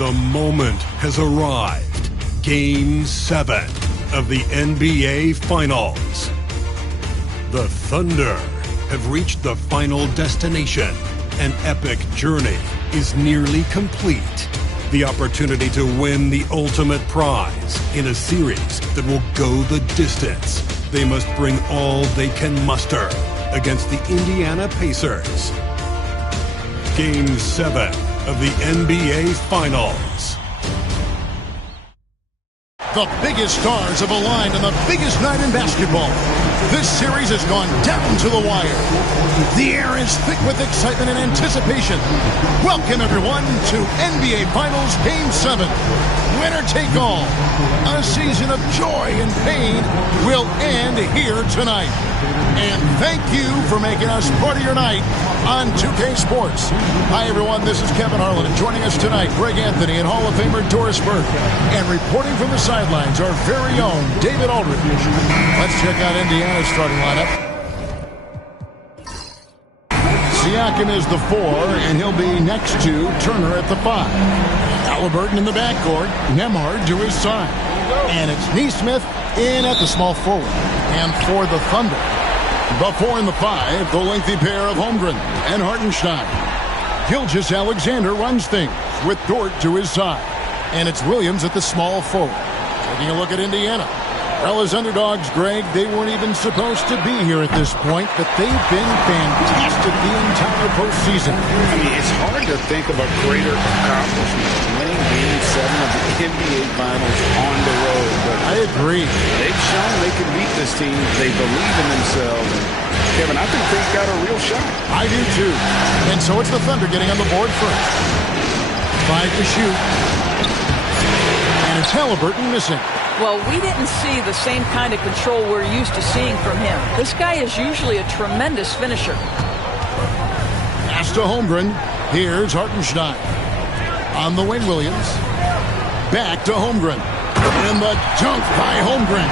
The moment has arrived. Game 7 of the NBA Finals. The Thunder have reached the final destination. An epic journey is nearly complete. The opportunity to win the ultimate prize in a series that will go the distance. They must bring all they can muster against the Indiana Pacers. Game 7 of the NBA Finals. The biggest stars have aligned on the biggest night in basketball. This series has gone down to the wire. The air is thick with excitement and anticipation. Welcome, everyone, to NBA Finals Game 7. Winner take all. A season of joy and pain will end here tonight. And thank you for making us part of your night on 2K Sports. Hi, everyone. This is Kevin Harlan. And joining us tonight, Greg Anthony and Hall of Famer Doris Burke. And reporting from the sidelines, our very own David Aldridge. Let's check out Indiana's starting lineup. Siakam is the 4, and he'll be next to Turner at the 5. Halliburton in the backcourt, Nembhard to his side. And it's Nesmith in at the small forward. And for the Thunder, the 4 and the 5, the lengthy pair of Holmgren and Hartenstein. Gilgeous-Alexander runs things with Dort to his side. And it's Williams at the small forward. Taking a look at Indiana. Well, as underdogs, Greg, they weren't even supposed to be here at this point, but they've been fantastic the entire postseason. I mean, it's hard to think of a greater accomplishment. Winning Game 7 of the NBA Finals on the road. But I agree. They've shown they can beat this team. They believe in themselves. Kevin, I think they've got a real shot. I do, too. And so it's the Thunder getting on the board first. 5 to shoot. And it's Halliburton missing. Well, we didn't see the same kind of control we're used to seeing from him. This guy is usually a tremendous finisher. Pass to Holmgren. Here's Hartenstein. On the wing, Williams. Back to Holmgren. And the dunk by Holmgren.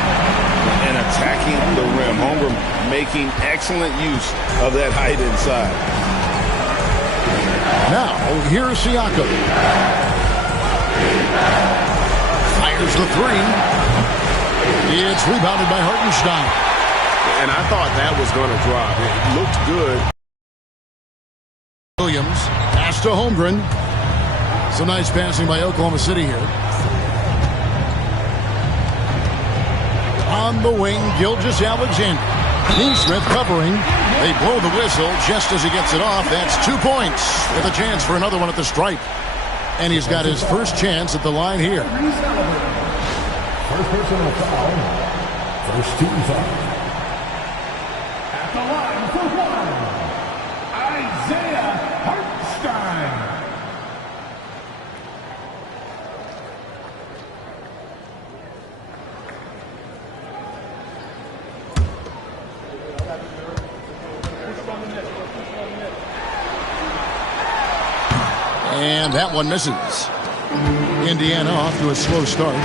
And attacking the rim. Holmgren making excellent use of that height inside. Now, here's Siakam. Fires the 3. It's rebounded by Hartenstein. And I thought that was going to drop. It looked good. Williams, pass to Holmgren. Some nice passing by Oklahoma City here. On the wing, Gilgeous-Alexander. Nesmith covering. They blow the whistle just as he gets it off. That's 2 points with a chance for another one at the stripe. And he's got his first chance at the line here. First personal foul. First team foul. At the line for 1, Isaiah Hartenstein. And that one misses. Indiana off to a slow start.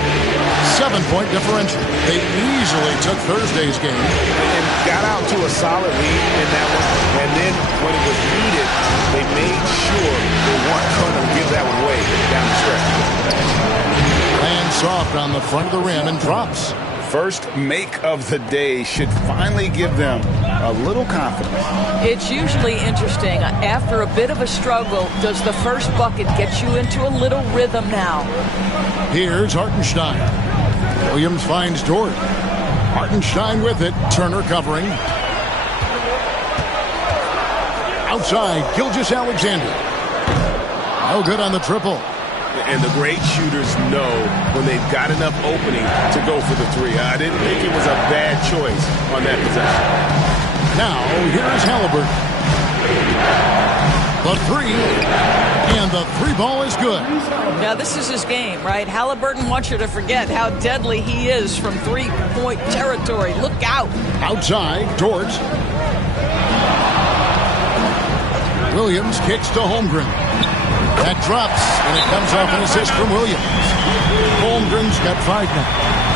7-point differential. They easily took Thursday's game. And got out to a solid lead in that one. And then when it was needed, they made sure they weren't going to give that one away down the stretch. Lands soft on the front of the rim and drops. First make of the day should finally give them a little confidence. It's usually interesting. After a bit of a struggle, does the first bucket get you into a little rhythm now? Here's Hartenstein. Williams finds Dort. Hartenstein with it. Turner covering. Outside, Gilgeous-Alexander. No good on the triple. And the great shooters know when they've got enough opening to go for the 3. I didn't think it was a bad choice on that possession. Now, here's Halliburton. The 3. And the 3 ball is good. Now, this is his game, right? Halliburton wants you to forget how deadly he is from 3-point territory. Look out. Outside, Dort. Williams kicks to Holmgren. That drops, and it comes off an assist from Williams. Holmgren's got 5 now.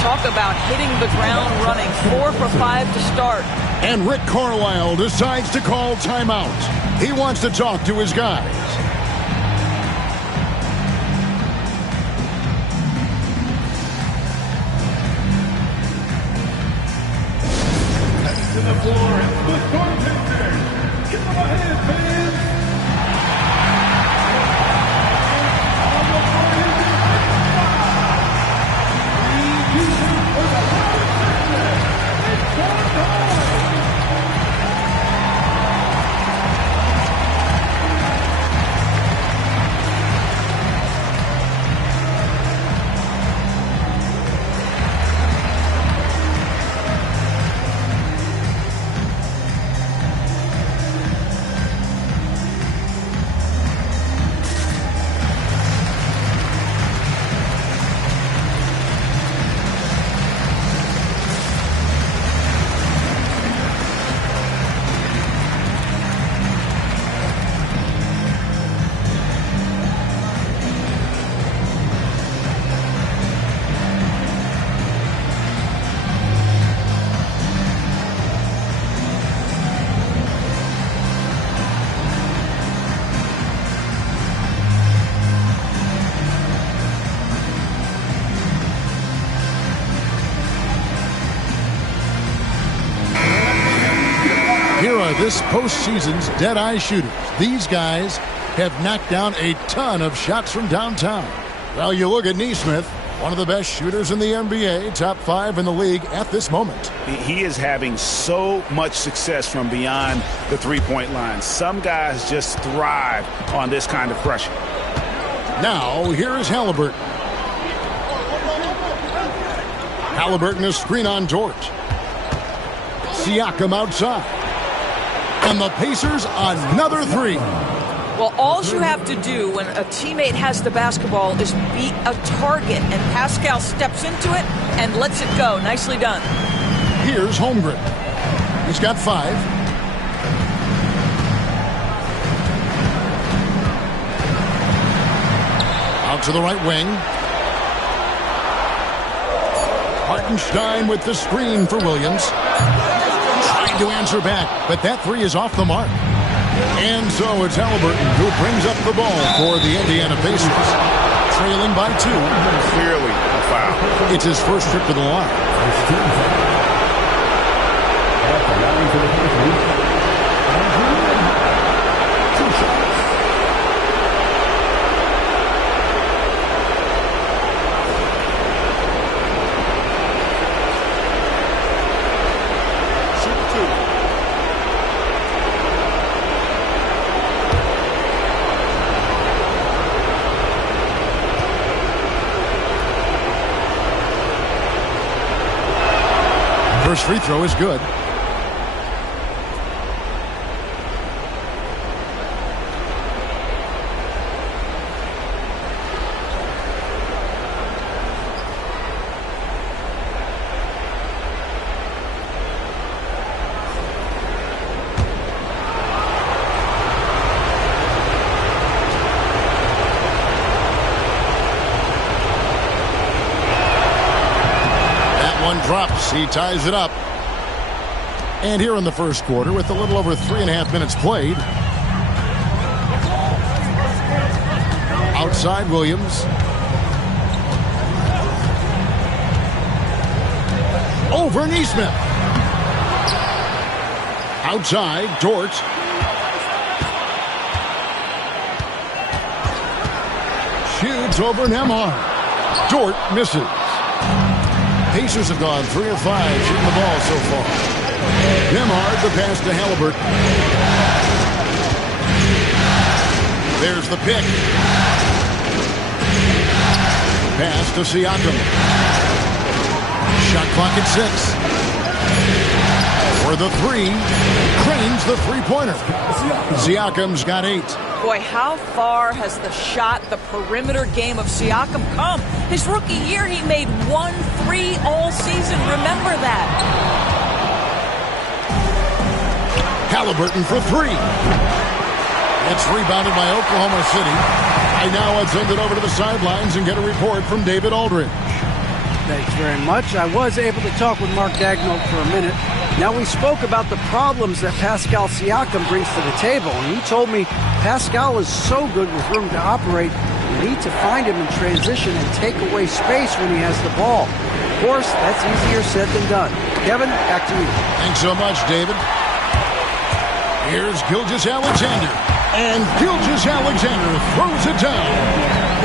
Talk about hitting the ground running. 4 for 5 to start. And Rick Carlisle decides to call timeout. He wants to talk to his guys. this postseason's dead-eye shooters. These guys have knocked down a ton of shots from downtown. Well, you look at Nesmith, one of the best shooters in the NBA, top 5 in the league at this moment. He is having so much success from beyond the three-point line. Some guys just thrive on this kind of pressure. Now, here is Halliburton. Halliburton is screen on George. Siakam outside. And the Pacers another three. Well, all you have to do when a teammate has the basketball is be a target, and Pascal steps into it and lets it go. Nicely done. Here's Holmgren. He's got 5. Out to the right wing. Hartenstein with the screen for Williams. Trying to answer back, but that 3 is off the mark. And so it's Halliburton who brings up the ball for the Indiana Pacers. Trailing by 2. Clearly a foul. It's his first trip to the line. First free throw is good. Drops. He ties it up. And here in the first quarter, with a little over 3.5 minutes played. Outside Williams. Over Nesmith. Outside Dort. Shoots over Nembhard. Dort misses. Pacers have gone 3 or 5 shooting the ball so far. Nembhard, the pass to Halliburton. There's the pick. Pass to Siakam. Shot clock at 6. For the 3. Cranes the three-pointer. Siakam's got 8. Boy, how far has the shot, the perimeter game of Siakam come? His rookie year, he made 1 3 all season. Remember that. Halliburton for 3. It's rebounded by Oklahoma City. And now let's send it over to the sidelines and get a report from David Aldridge. Thanks very much. I was able to talk with Mark Daigneault for a minute. Now, we spoke about the problems that Pascal Siakam brings to the table, and he told me Pascal is so good with room to operate, you need to find him in transition and take away space when he has the ball. Of course, that's easier said than done. Kevin, back to you. Thanks so much, David. Here's Gilgeous-Alexander. And Gilgeous-Alexander throws it down.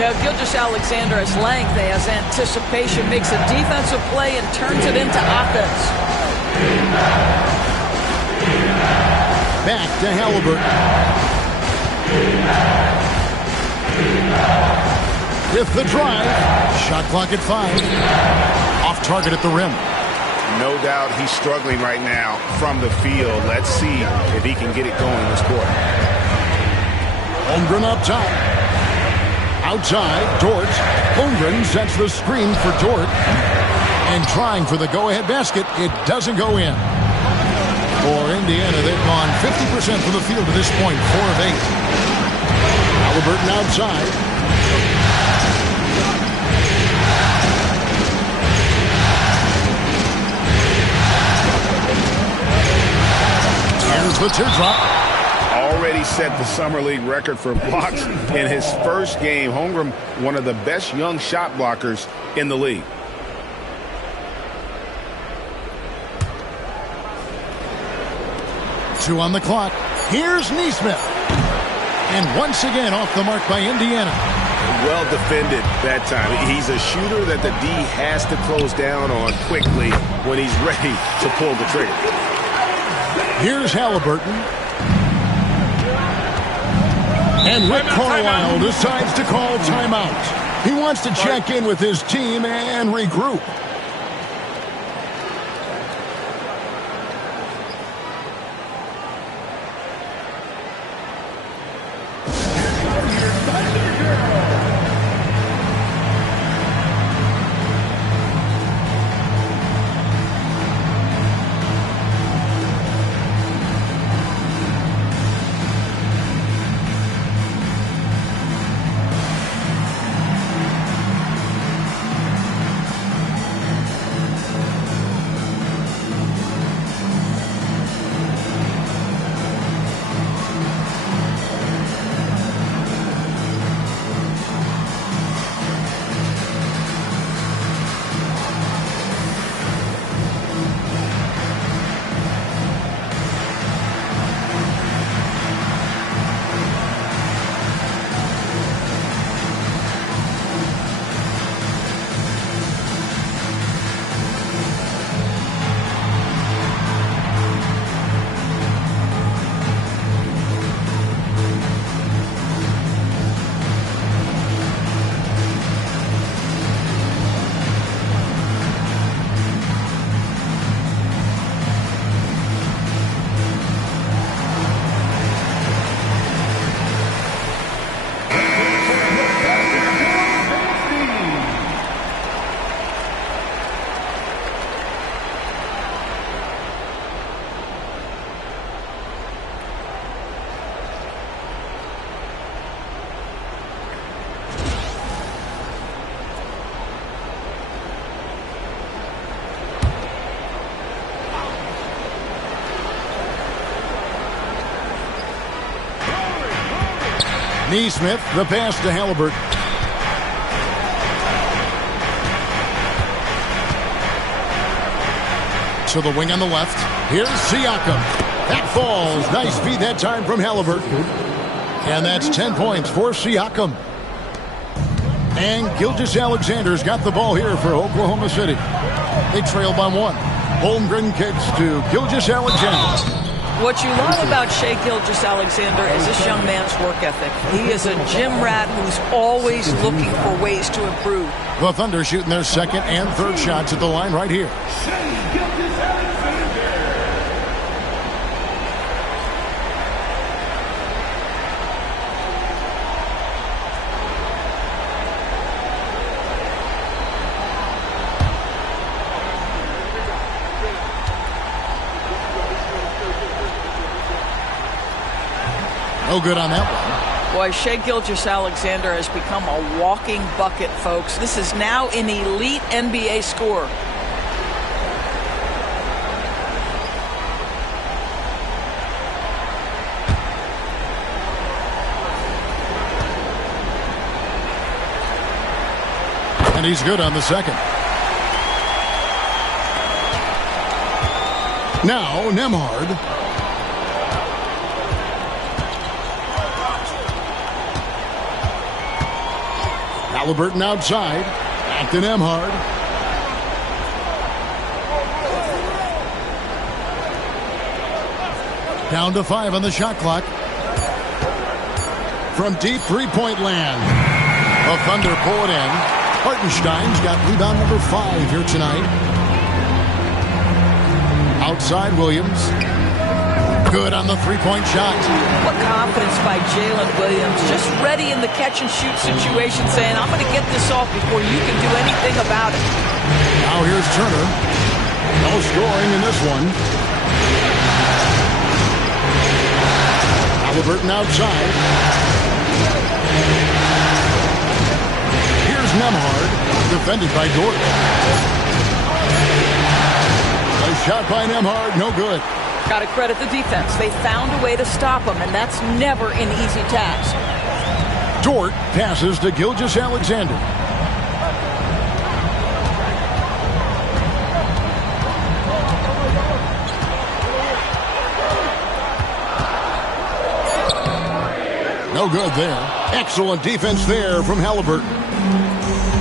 Yeah, Gilgeous-Alexander has length, has anticipation, makes a defensive play and turns it into offense. Back to Halliburton. With the drive. Shot clock at 5. Off target at the rim. No doubt he's struggling right now from the field. Let's see if he can get it going this quarter. Holmgren up top. Outside, Dort. Holmgren sets the screen for Dort. And trying for the go-ahead basket, it doesn't go in. For Indiana, they've gone 50% from the field to this point, 4 of 8. Halliburton outside. Here's the teardrop. Already set the Summer League record for blocks in his first game. Holmgren, one of the best young shot blockers in the league. 2 on the clock. Here's Neesmith. And once again off the mark by Indiana. Well defended that time. He's a shooter that the D has to close down on quickly when he's ready to pull the trigger. Here's Halliburton. And Rick Carlisle decides to call timeout. He wants to check in with his team and regroup. Neesmith, the pass to Halliburton. To the wing on the left. Here's Siakam. That falls. Nice feed that time from Halliburton. And that's 10 points for Siakam. And Gilgeous-Alexander's got the ball here for Oklahoma City. They trail by 1. Holmgren kicks to Gilgeous-Alexander. What you love about Shai Gilgeous-Alexander is this young man's work ethic. He is a gym rat who's always looking for ways to improve. The Thunder shooting their second and third shots at the line right here. No good on that one. Boy, Shai Gilgeous-Alexander has become a walking bucket, folks. This is now an elite NBA scorer. And he's good on the second. Now, Nembhard. Halliburton outside. Back to Nembhard. Down to 5 on the shot clock. From deep three-point land. The Thunder pull it in. Hartenstein's got rebound number 5 here tonight. Outside Williams. Good on the three-point shot. What confidence by Jalen Williams. Just ready in the catch-and-shoot situation, saying, I'm going to get this off before you can do anything about it. Now here's Turner. No scoring in this one. Halliburton outside. Here's Nembhard. Defended by Dort. A shot by Nembhard, no good. Got to credit the defense. They found a way to stop him, and that's never an easy task. Dort passes to Gilgeous-Alexander. No good there. Excellent defense there from Halliburton.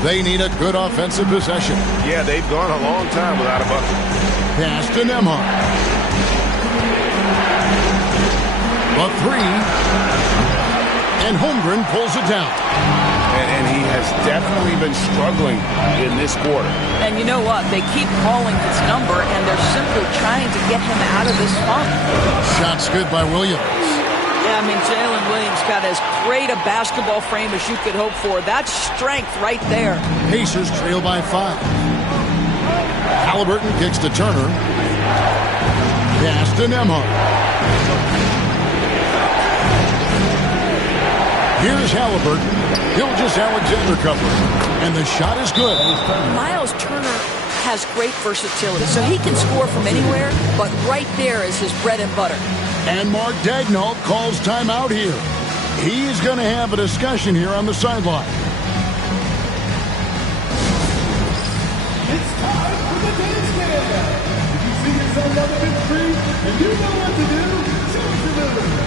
They need a good offensive possession. Yeah, they've gone a long time without a bucket. Pass to Nembhard. A three. And Holmgren pulls it down. And he has definitely been struggling in this quarter. And you know what? They keep calling his number, and they're simply trying to get him out of this funk. Shot's good by Williams. Yeah, I mean, Jalen Williams got as great a basketball frame as you could hope for. That's strength right there. Pacers trail by 5. Halliburton kicks to Turner. Pass to Nembhard. Here's Halliburton. Gilgeous-Alexander covering. And the shot is good. Miles Turner has great versatility, so he can score from anywhere, but right there is his bread and butter. And Mark Daigneault calls timeout here. He's going to have a discussion here on the sideline. It's time for the dance cam. If you see yourself on the big screen and you know what to do, show us your move.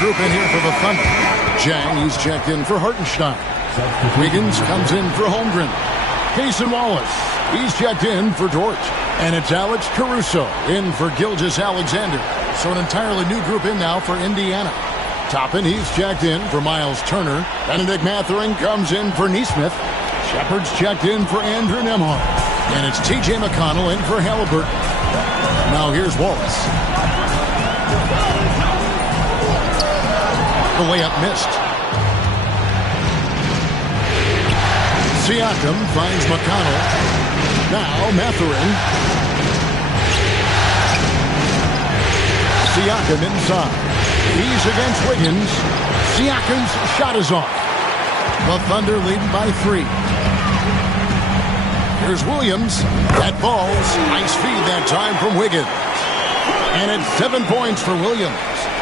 Group in here for the Thunder. Jang, he's checked in for Hartenstein. Wiggins comes in for Holmgren. Cason Wallace, he's checked in for Dort. And it's Alex Caruso in for Gilgeous-Alexander. So an entirely new group in now for Indiana. Toppin, he's checked in for Miles Turner. Benedict Mathurin comes in for Nesmith. Shepard's checked in for Andrew Nembhard. And it's T.J. McConnell in for Halliburton. Now here's Wallace. The layup missed. Siakam finds McConnell. Now Mathurin. Siakam inside. He's against Wiggins. Siakam's shot is off. The Thunder leading by 3. Here's Williams. That falls. Nice feed that time from Wiggins. And it's 7 points for Williams.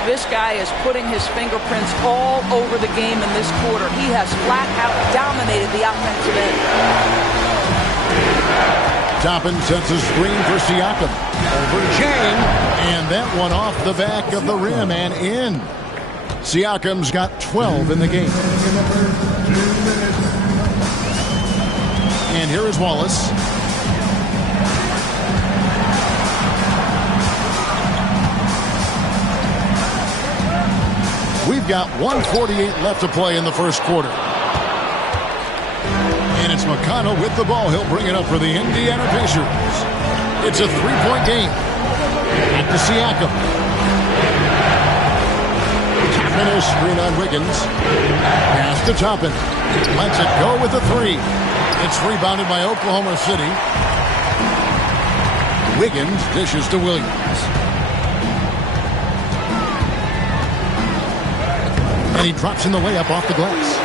This guy is putting his fingerprints all over the game in this quarter. He has flat out dominated the offensive end. Toppin sets a screen for Siakam. Over Jang. And that one off the back of the rim and in. Siakam's got 12 in the game. And here is Wallace. We've got 1:48 left to play in the first quarter. And it's McConnell with the ball. He'll bring it up for the Indiana Pacers. It's a 3-point game. Back to Siakam. Toppin is screen on Wiggins. Pass to Toppin. Lets it go with the 3. It's rebounded by Oklahoma City. Wiggins dishes to Williams. And he drops in the layup off the glass.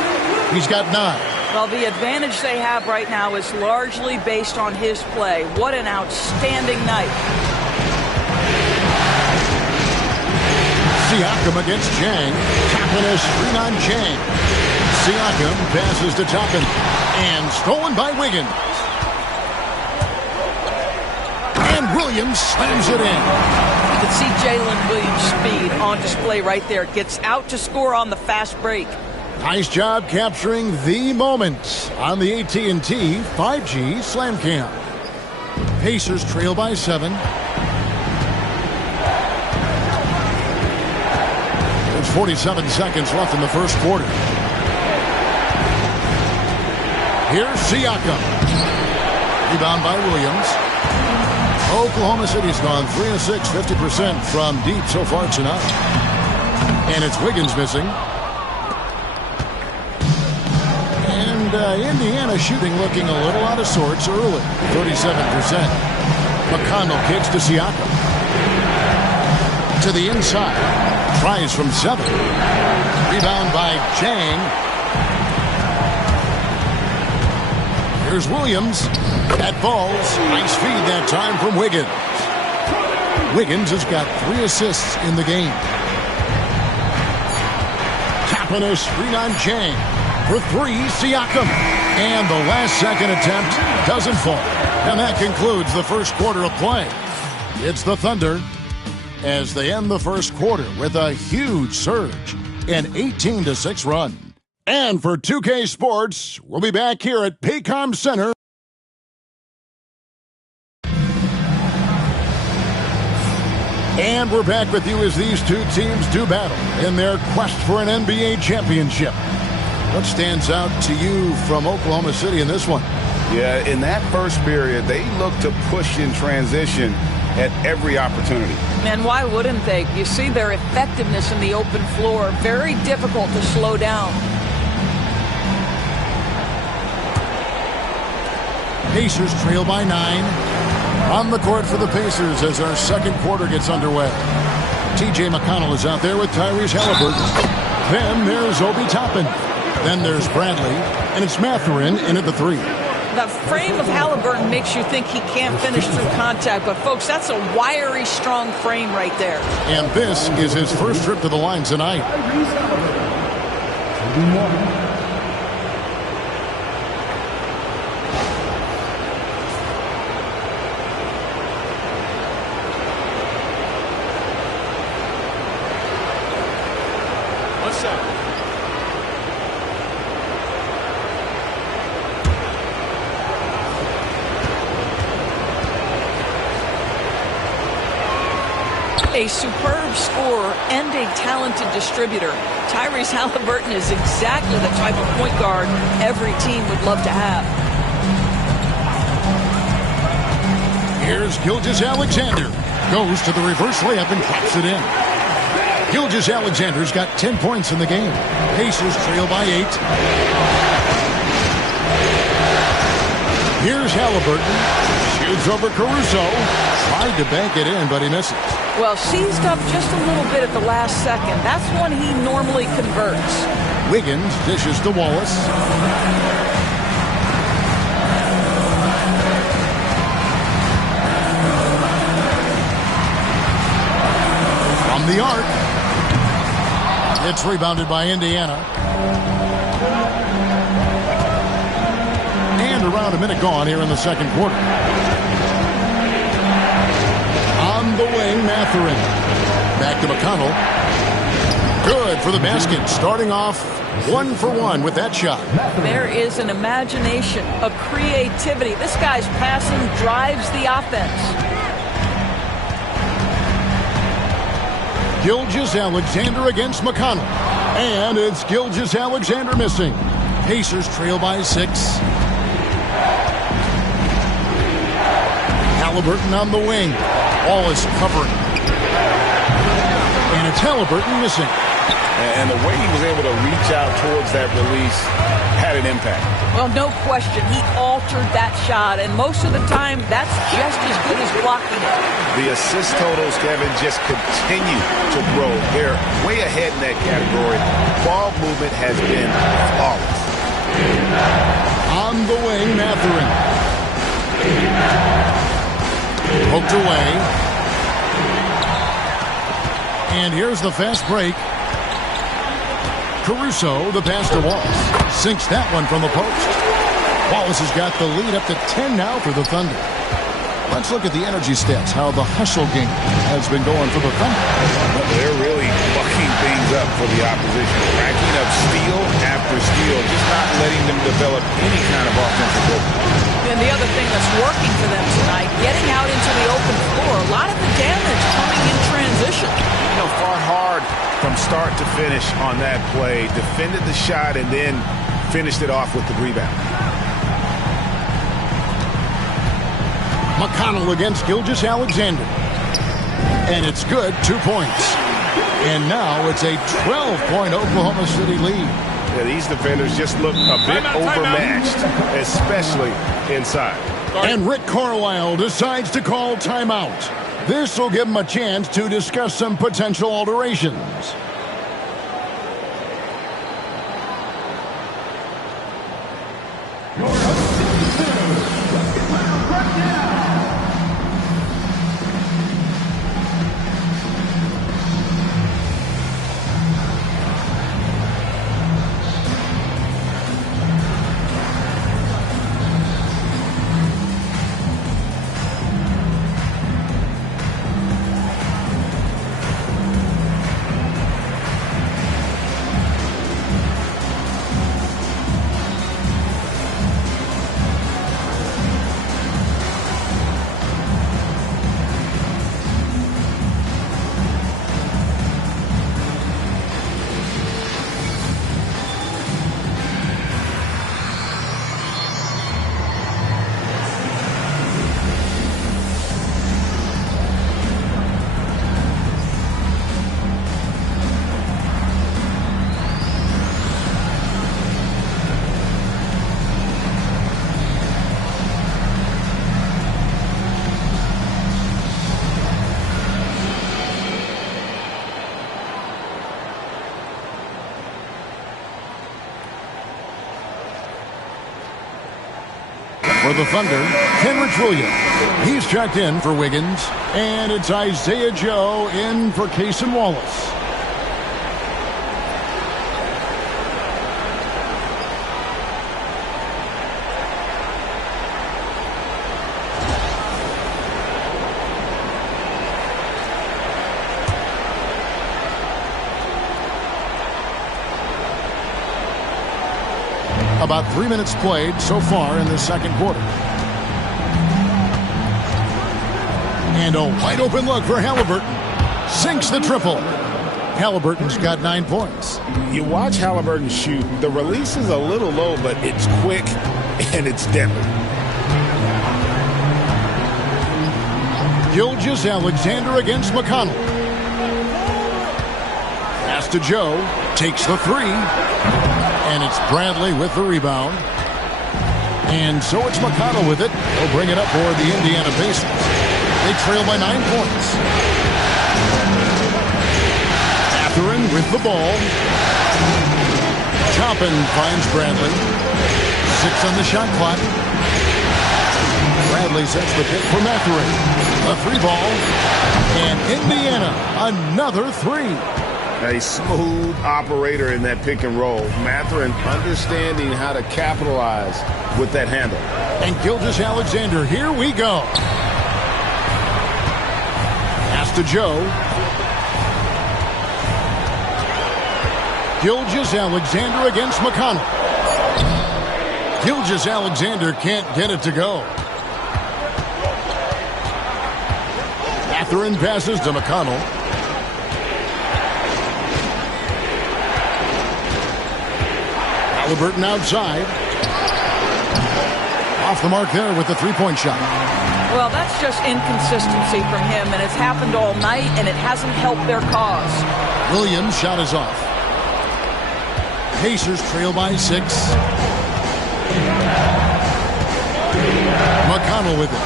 He's got 9. Well, the advantage they have right now is largely based on his play. What an outstanding night. Siakam against Jang. Toppin is screen on Jang. Siakam passes to Toppin. And stolen by Wiggins. And Williams slams it in. You can see Jalen Williams' speed on display right there. Gets out to score on the fast break. Nice job capturing the moment on the AT&T 5G Slam Cam. Pacers trail by 7. There's 47 seconds left in the first quarter. Here's Siakam. Rebound by Williams. Oklahoma City's gone 3 of 6, 50% from deep so far tonight. And it's Wiggins missing. And Indiana shooting looking a little out of sorts early, 37%. McConnell kicks to Siakam. To the inside. Tries from 7. Rebound by Chang. Here's Williams. That falls. Nice feed that time from Wiggins. Wiggins has got 3 assists in the game. Tapping a screen on Chang. For 3, Siakam. And the last second attempt doesn't fall. And that concludes the first quarter of play. It's the Thunder as they end the first quarter with a huge surge, an 18-6 run. And for 2K Sports, we'll be back here at Paycom Center. And we're back with you as these two teams do battle in their quest for an NBA championship. What stands out to you from Oklahoma City in this one? Yeah, in that first period, they looked to push in transition at every opportunity. And why wouldn't they? You see their effectiveness in the open floor. Very difficult to slow down. Pacers trail by 9. On the court for the Pacers as our second quarter gets underway. T.J. McConnell is out there with Tyrese Halliburton. Then there's Obi Toppin. Then there's Bradley. And it's Mathurin in at the 3. The frame of Halliburton makes you think he can't finish through contact. But, folks, that's a wiry, strong frame right there. And this is his first trip to the line tonight. What's up? A superb scorer and a talented distributor. Tyrese Halliburton is exactly the type of point guard every team would love to have. Here's Gilgeous-Alexander. Goes to the reverse layup and drops it in. Gilgeous-Alexander's got 10 points in the game. Pacers trail by 8. Here's Halliburton. Shoots over Caruso. Tried to bank it in, but he misses. Well, seized up just a little bit at the last second. That's when he normally converts. Wiggins dishes to Wallace. From the arc. It's rebounded by Indiana. And around a minute gone here in the second quarter. On the wing, Mathurin. Back to McConnell. Good for the basket. Starting off 1 for 1 with that shot. There is an imagination, a creativity. This guy's passing drives the offense. Gilgeous-Alexander against McConnell. And it's Gilgeous-Alexander missing. Pacers trail by 6. Halliburton on the wing. Wallace covering. And it's Halliburton missing. And the way he was able to reach out towards that release had an impact. Well, no question. He altered that shot, and most of the time, that's just as good as blocking it. The assist totals, Kevin, just continue to grow. They're way ahead in that category. Ball movement has been flawless. On the wing, Mathurin. Poked away. And here's the fast break. Caruso, the pass to Wallace. Sinks that one from the post. Wallace has got the lead up to 10 now for the Thunder. Let's look at the energy stats, how the hustle game has been going for the Thunder. They're really bucking things up for the opposition. Racking up steal after steal, just not letting them develop any kind of offensive opening. And the other thing that's working for them tonight, getting out into the open floor. A lot of the damage coming in transition. You know, fought hard from start to finish on that play. Defended the shot and then finished it off with the rebound. McConnell against Gilgeous-Alexander. And it's good, 2 points. And now it's a 12-point Oklahoma City lead. Yeah, these defenders just look a bit overmatched, especially inside. And Rick Carlisle decides to call timeout. This will give him a chance to discuss some potential alterations. For the Thunder, Kenrich Williams. He's checked in for Wiggins. And it's Isaiah Joe in for Cason Wallace. About 3 minutes played so far in the second quarter. And a wide open look for Halliburton. Sinks the triple. Halliburton's got 9 points. You watch Halliburton shoot. The release is a little low, but it's quick and it's deadly. Gilgeous-Alexander against McConnell. Pass to Joe. Takes the three. And it's Bradley with the rebound. And so it's McConnell with it. He'll bring it up for the Indiana Pacers. They trail by 9 points. Mathurin with the ball. Toppin finds Bradley. 6 on the shot clock. Bradley sets the pick for Mathurin. A 3-ball. And Indiana, another 3. A smooth operator in that pick and roll. Mathurin understanding how to capitalize with that handle. And Gilgeous-Alexander, here we go. Pass to Joe. Gilgeous-Alexander against McConnell. Gilgeous-Alexander can't get it to go. Mathurin passes to McConnell. Halliburton outside. Off the mark there with the three-point shot. Well, that's just inconsistency from him, and it's happened all night, and it hasn't helped their cause. Williams' shot is off. Pacers trail by 6. McConnell with it.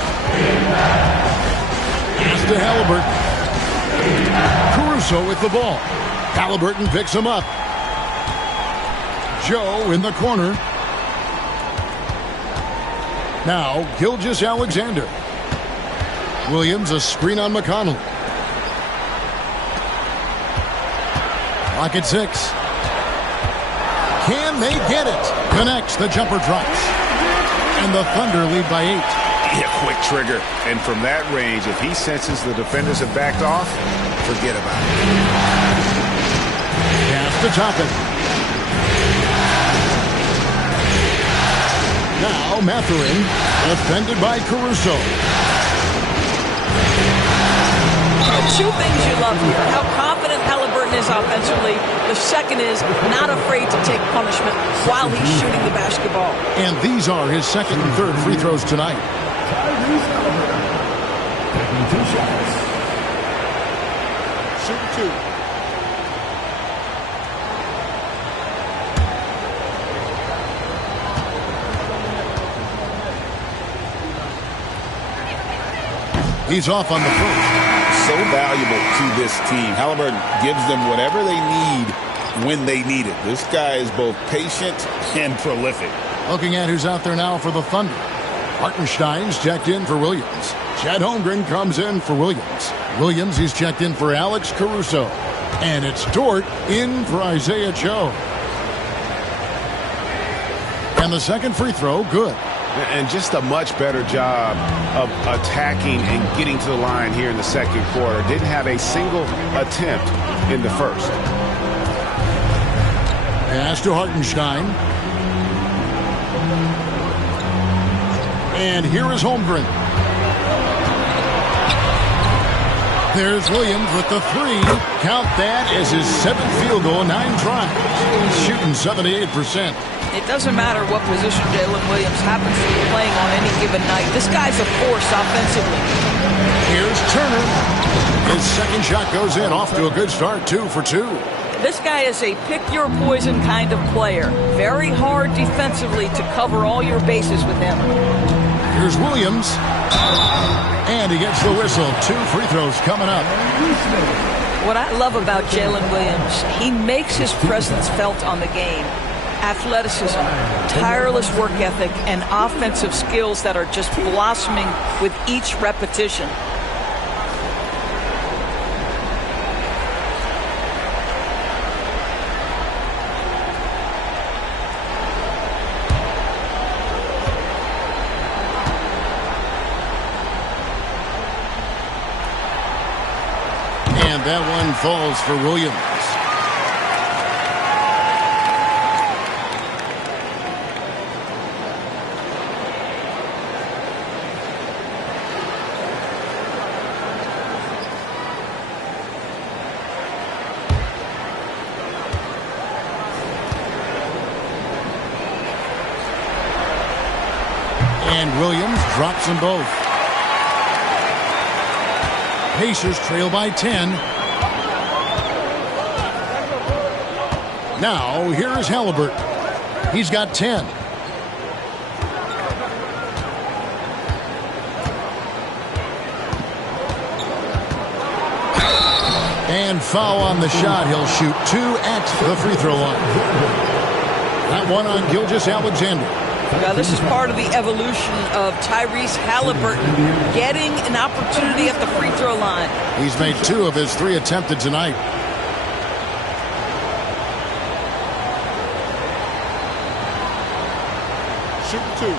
Pass to Halliburton. Caruso with the ball. Halliburton picks him up. Joe in the corner. Now, Gilgeous-Alexander. Williams, a screen on McConnell. Clock at 6. Can they get it? Connects, the jumper drops. And the Thunder lead by 8. Yeah, quick trigger. And from that range, if he senses the defenders have backed off, forget about it. Pass to Toppin. Now Mathurin, defended by Caruso. Two things you love here, how confident Haliburton is offensively. The second is not afraid to take punishment while he's shooting the basketball. And these are his second and third free throws tonight. Tyrese Haliburton. Taking 2 shots. Shoot 2. He's off on the first. So valuable to this team. Haliburton gives them whatever they need when they need it. This guy is both patient and prolific. Looking at who's out there now for the Thunder. Hartenstein's checked in for Williams. Chet Holmgren comes in for Williams. Williams, he's checked in for Alex Caruso. And it's Dort in for Isaiah Joe. And the second free throw, good. And just a much better job of attacking and getting to the line here in the second quarter. Didn't have a single attempt in the first. Pass to Hartenstein. And here is Holmgren. There's Williams with the 3. Count that as his 7th field goal, 9 tries. He's shooting 78%. It doesn't matter what position Jalen Williams happens to be playing on any given night. This guy's a force offensively. Here's Turner. His second shot goes in, off to a good start, 2 for 2. This guy is a pick-your-poison kind of player. Very hard defensively to cover all your bases with him. Here's Williams. And he gets the whistle. 2 free throws coming up. What I love about Jalen Williams, he makes his presence felt on the game. Athleticism, tireless work ethic, and offensive skills that are just blossoming with each repetition. And that one falls for Williams. And Williams drops them both. Pacers trail by 10. Now, here is Haliburton. He's got 10. And foul on the shot. He'll shoot 2 at the free throw line. That one on Gilgeous-Alexander. Now, this is part of the evolution of Tyrese Haliburton getting an opportunity at the free throw line. He's made 2 of his 3 attempted tonight. Shoot 2.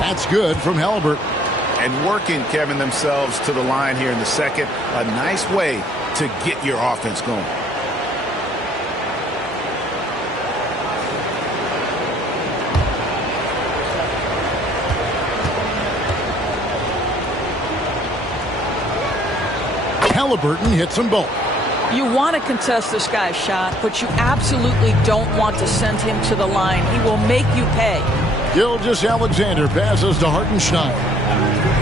That's good from Haliburton. And working, Kevin, themselves to the line here in the second. A nice way to get your offense going. Haliburton hits them both. You want to contest this guy's shot, but you absolutely don't want to send him to the line. He will make you pay. Gilgeous-Alexander passes to Hartenstein.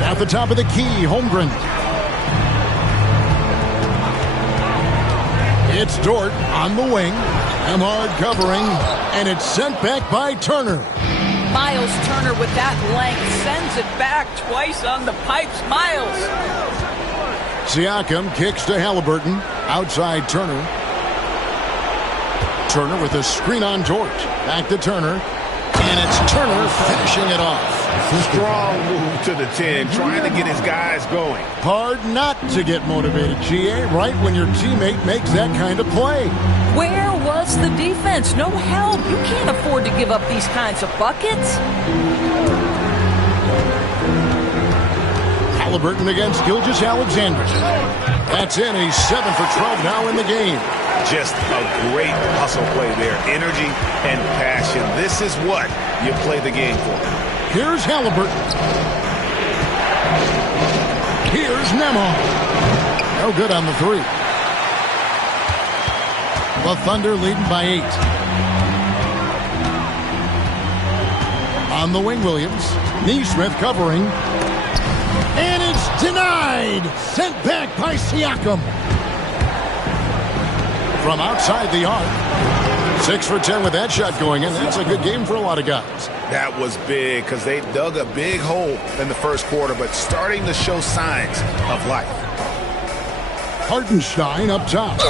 At the top of the key, Holmgren. It's Dort on the wing. Ahmad covering, and it's sent back by Turner. Miles Turner with that length sends it back twice on the pipes. Miles. Siakam kicks to Haliburton. Outside Turner. Turner with a screen on Dort. Back to Turner. And it's Turner finishing it off. Strong move to the 10, trying to get his guys going. Hard not to get motivated, GA, right when your teammate makes that kind of play. Where was it's the defense. No help. You can't afford to give up these kinds of buckets. Halliburton against Gilgeous-Alexander. That's in. He's 7 for 12 now in the game. Just a great hustle play there. Energy and passion. This is what you play the game for. Here's Halliburton. Here's Nembhard. No good on the three. The Thunder leading by 8. On the wing, Williams. Nesmith covering. And it's denied. Sent back by Siakam. From outside the arc. 6 for 10 with that shot going in. That's a good game for a lot of guys. That was big because they dug a big hole in the first quarter, but starting to show signs of life. Hartenstein up top. So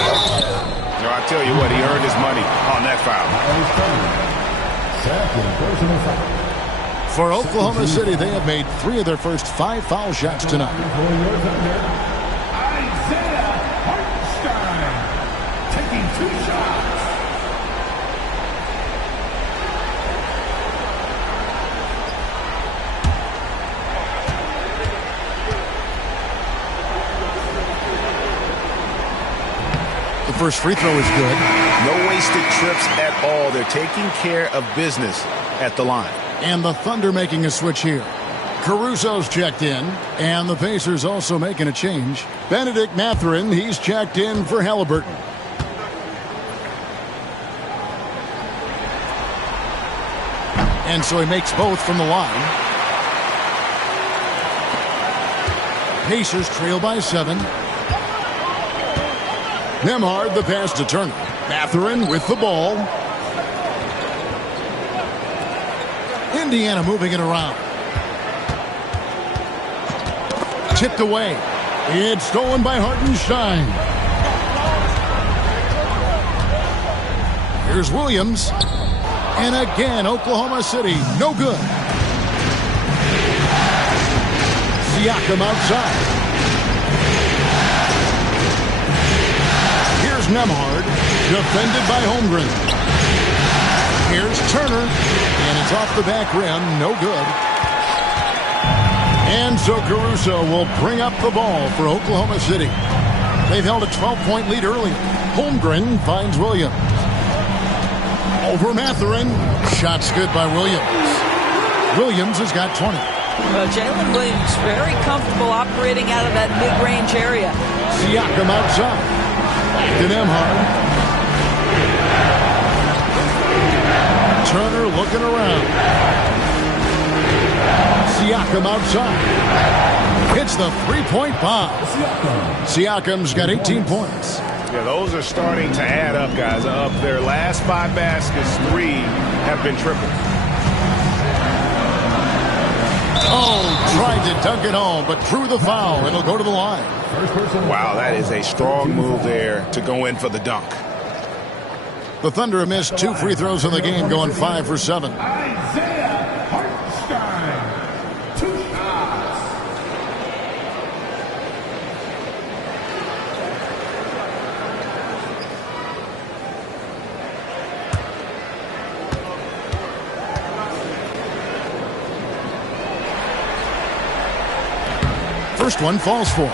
I tell you what, he earned his money on that foul. For Oklahoma City, they have made 3 of their first 5 foul shots tonight. Isaiah Hartenstein taking 2 shots. The first free throw is good. No wasted trips at all. They're taking care of business at the line. And the Thunder making a switch here. Caruso's checked in. And the Pacers also making a change. Benedict Mathurin, he's checked in for Halliburton. And so he makes both from the line. Pacers trail by 7. Nembhard the pass to Turner. Mathurin with the ball. Indiana moving it around. Tipped away. It's stolen by Hartenstein. Here's Williams. And again, Oklahoma City, no good. Siakam outside. Here's Nembhard, defended by Holmgren. Here's Turner, and it's off the back rim, no good. And so Caruso will bring up the ball for Oklahoma City. They've held a 12-point lead early. Holmgren finds Williams. Over Mathurin. Shot's good by Williams. Williams has got 20. Jalen Williams very comfortable operating out of that mid-range area. Siakam outside. To Nembhard. Turner looking around. Siakam outside. Hits the three-point bomb. Siakam's got 18 points. Yeah, those are starting to add up, guys. Of their last 5 baskets, 3 have been triple. Oh, tried to dunk it home, but drew the foul. It'll go to the line. Wow, that is a strong move there to go in for the dunk. The Thunder have missed 2 free throws in the game, going 5 for 7. Isaiah Hartenstein, 2 shots. First one falls for.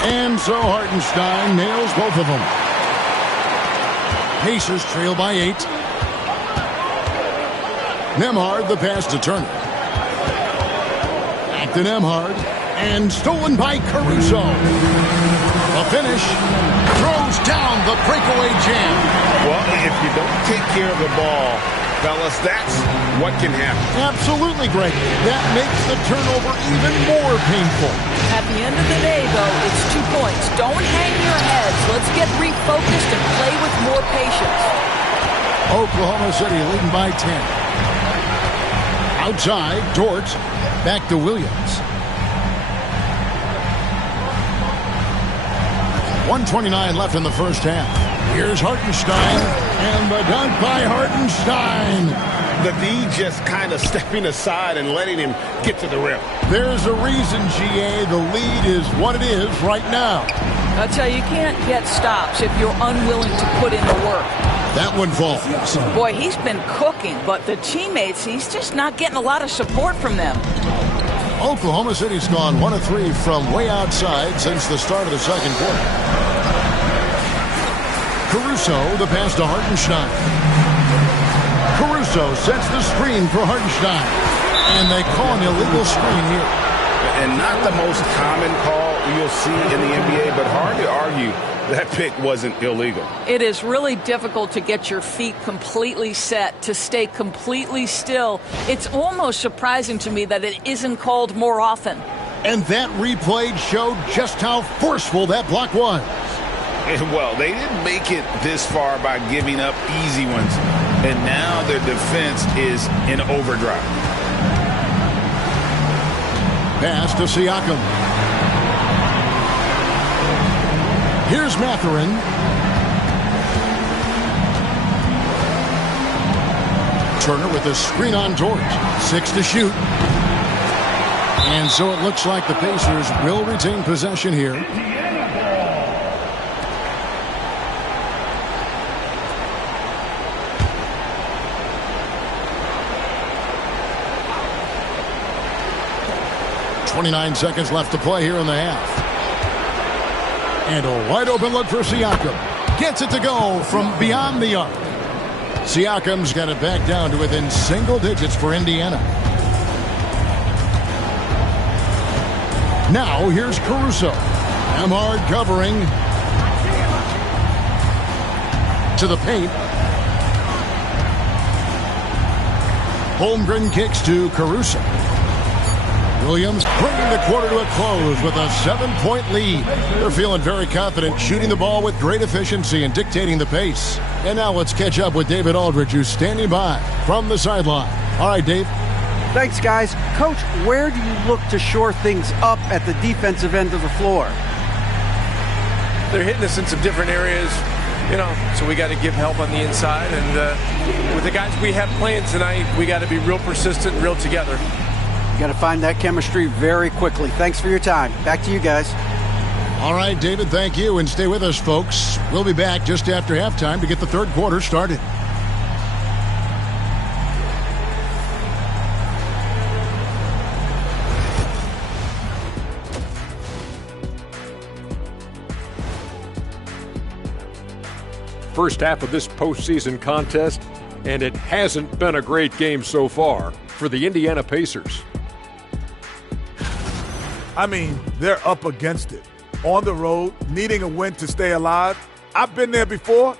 And so Hartenstein nails both of them. Pacers trail by 8. Nembhard the pass to Turner. Back to Nembhard. And stolen by Caruso. The finish. Throws down the breakaway jam. Well, if you don't take care of the ball, fellas, that's what can happen. Absolutely, Greg. That makes the turnover even more painful. At the end of the day, though, it's 2 points. Don't hang your heads. Let's get refocused and play with more patience. Oklahoma City leading by 10. Outside, Dort. Back to Williams. 1:29 left in the first half. Here's Hartenstein, and the dunk by Hartenstein. The D just kind of stepping aside and letting him get to the rim. There's a reason, GA, the lead is what it is right now. I'll tell you, you can't get stops if you're unwilling to put in the work. That one falls. Boy, he's been cooking, but the teammates, he's just not getting a lot of support from them. Oklahoma City's gone 1 of 3 from way outside since the start of the second quarter. Caruso, the pass to Hartenstein. Caruso sets the screen for Hartenstein. And they call an illegal screen here. And not the most common call you'll see in the NBA, but hard to argue that pick wasn't illegal. It is really difficult to get your feet completely set, to stay completely still. It's almost surprising to me that it isn't called more often. And that replay showed just how forceful that block was. Well, they didn't make it this far by giving up easy ones. And now their defense is in overdrive. Pass to Siakam. Here's Mathurin. Turner with a screen on George. 6 to shoot. And so it looks like the Pacers will retain possession here. .29 seconds left to play here in the half. And a wide open look for Siakam. Gets it to go from beyond the arc. Siakam's got it back down to within single digits for Indiana. Now here's Caruso. Amhard covering. To the paint. Holmgren kicks to Caruso. Williams bringing the quarter to a close with a 7-point lead. They're feeling very confident, shooting the ball with great efficiency and dictating the pace. And now let's catch up with David Aldridge, who's standing by from the sideline. All right, Dave. Thanks, guys. Coach, where do you look to shore things up at the defensive end of the floor? They're hitting us in some different areas, so we got to give help on the inside. And with the guys we have playing tonight, we got to be real persistent, real together. Got to find that chemistry very quickly. Thanks for your time. Back to you guys. All right, David, thank you. And stay with us, folks. We'll be back just after halftime to get the third quarter started. First half of this postseason contest, and it hasn't been a great game so far for the Indiana Pacers. I mean, they're up against it. On the road, needing a win to stay alive. I've been there before,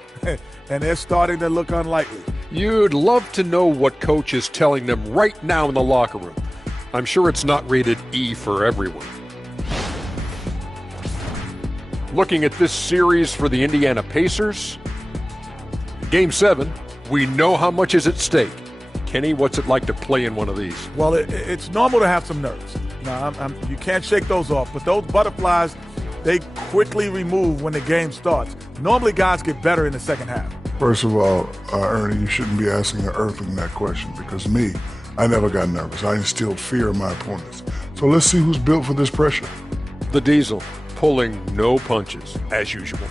and they're starting to look unlikely. You'd love to know what coach is telling them right now in the locker room. I'm sure it's not rated E for everyone. Looking at this series for the Indiana Pacers, Game 7, we know how much is at stake. Kenny, what's it like to play in one of these? Well, it's normal to have some nerves. Now, you can't shake those off, but those butterflies, they quickly remove when the game starts. Normally, guys get better in the second half. First of all, Ernie, you shouldn't be asking an earthling that question because me, I never got nervous. I instilled fear in my opponents. So let's see who's built for this pressure. The Diesel, pulling no punches, as usual.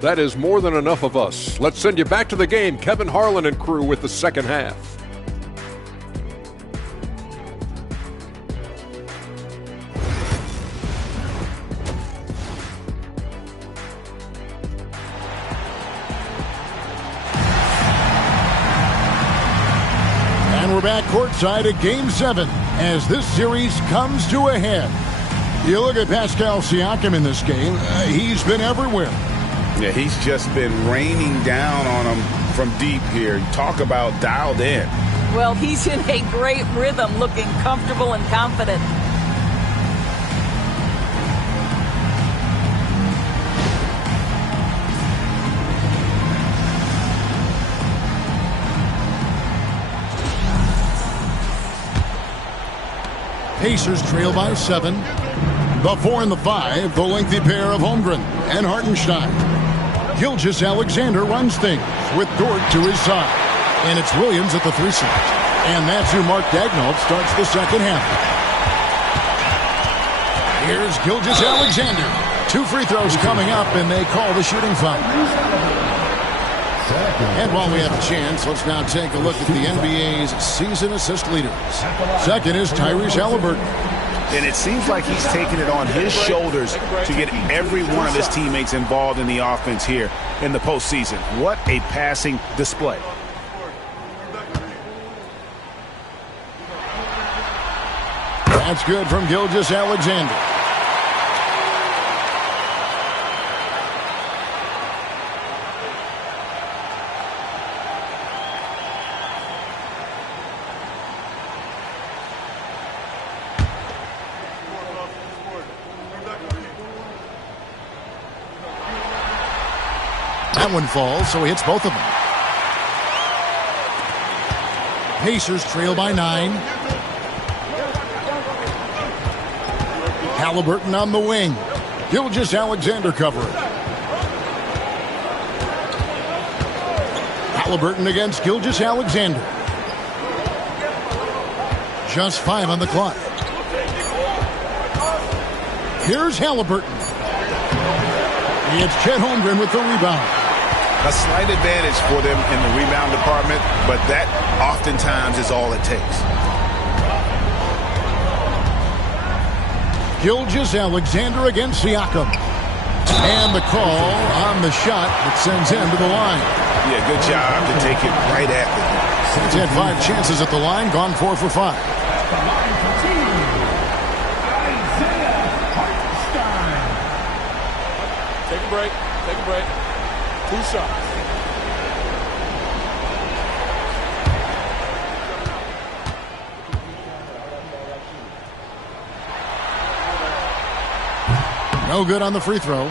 That is more than enough of us. Let's send you back to the game. Kevin Harlan and crew with the second half. And we're back courtside at Game 7 as this series comes to a head. You look at Pascal Siakam in this game, he's been everywhere. Yeah, he's just been raining down on them from deep here. Talk about dialed in. Well, he's in a great rhythm, looking comfortable and confident. Pacers trail by 7. The 4 and the 5, the lengthy pair of Holmgren and Hartenstein. Gilgeous-Alexander runs things with Dort to his side. And it's Williams at the 3 slot. And that's who Mark Daigneault starts the second half. Here's Gilgeous-Alexander. 2 free throws coming up, and they call the shooting foul. And while we have a chance, let's now take a look at the NBA's season assist leaders. Second is Tyrese Halliburton. And it seems like he's taking it on his shoulders to get every one of his teammates involved in the offense here in the postseason. What a passing display. That's good from Gilgeous-Alexander. That one falls, so he hits both of them. Pacers trail by 9. Halliburton on the wing. Gilgeous-Alexander covering. Halliburton against Gilgeous-Alexander. Just 5 on the clock. Here's Halliburton. It's Chet Holmgren with the rebound. A slight advantage for them in the rebound department, but that oftentimes is all it takes. Gilgeous-Alexander against Siakam. And the call on the shot that sends him to the line. Yeah, good job to take it right at them. He's had 5 chances at the line, gone 4 for 5. Take a break. Take a break. 2 shots. No good on the free throw.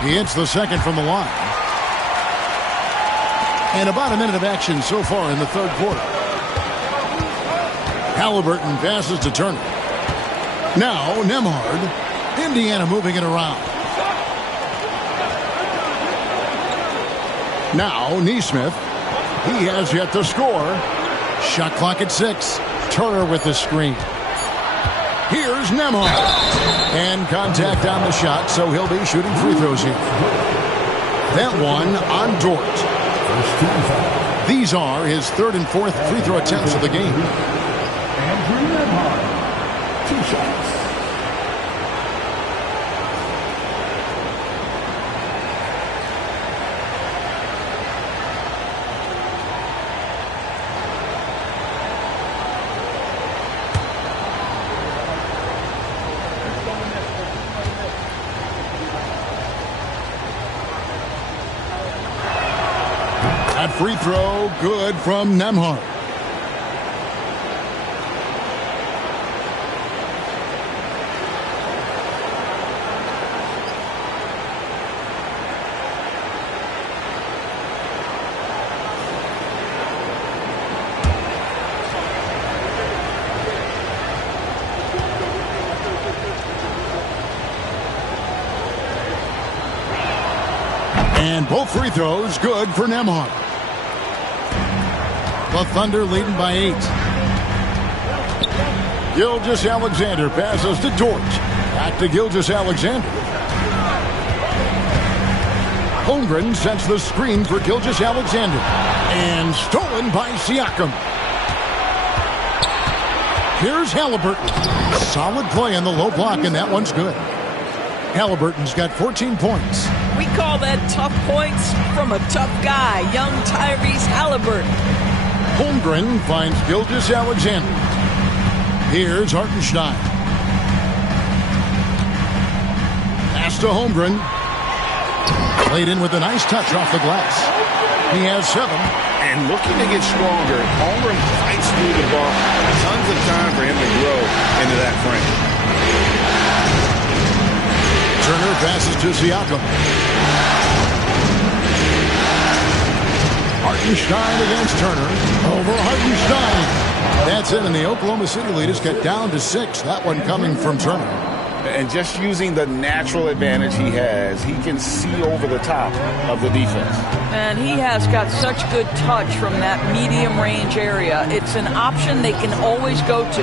He hits the second from the line. And about a minute of action so far in the third quarter. Halliburton passes to Turner. Now Nembhard. Indiana moving it around. Now Nesmith. He has yet to score. Shot clock at 6. Turner with the screen. Here's Nembhard. And contact on the shot, so he'll be shooting free throws here. That one on Dort. These are his 3rd and 4th free throw attempts of the game. Andrew Nembhard, 2 shots. That free throw good from Nembhard. And both free throws good for Nembhard. The Thunder leading by 8. Gilgeous-Alexander passes to Dort. Back to Gilgeous-Alexander. Holmgren sets the screen for Gilgeous-Alexander. And stolen by Siakam. Here's Halliburton. Solid play on the low block, and that one's good. Halliburton's got 14 points. We call that tough points from a tough guy, young Tyrese Halliburton. Holmgren finds Gilgeous-Alexander. Here's Hartenstein. Pass to Holmgren. Played in with a nice touch off the glass. He has 7. And looking to get stronger, Holmgren fights through the ball. Tons of time for him to grow into that frame. Turner passes to Siakam. Hartenstein against Turner. Over Hartenstein. That's it, and the Oklahoma City leaders get down to 6. That one coming from Turner. And just using the natural advantage he has, he can see over the top of the defense. And he has got such good touch from that medium range area. It's an option they can always go to.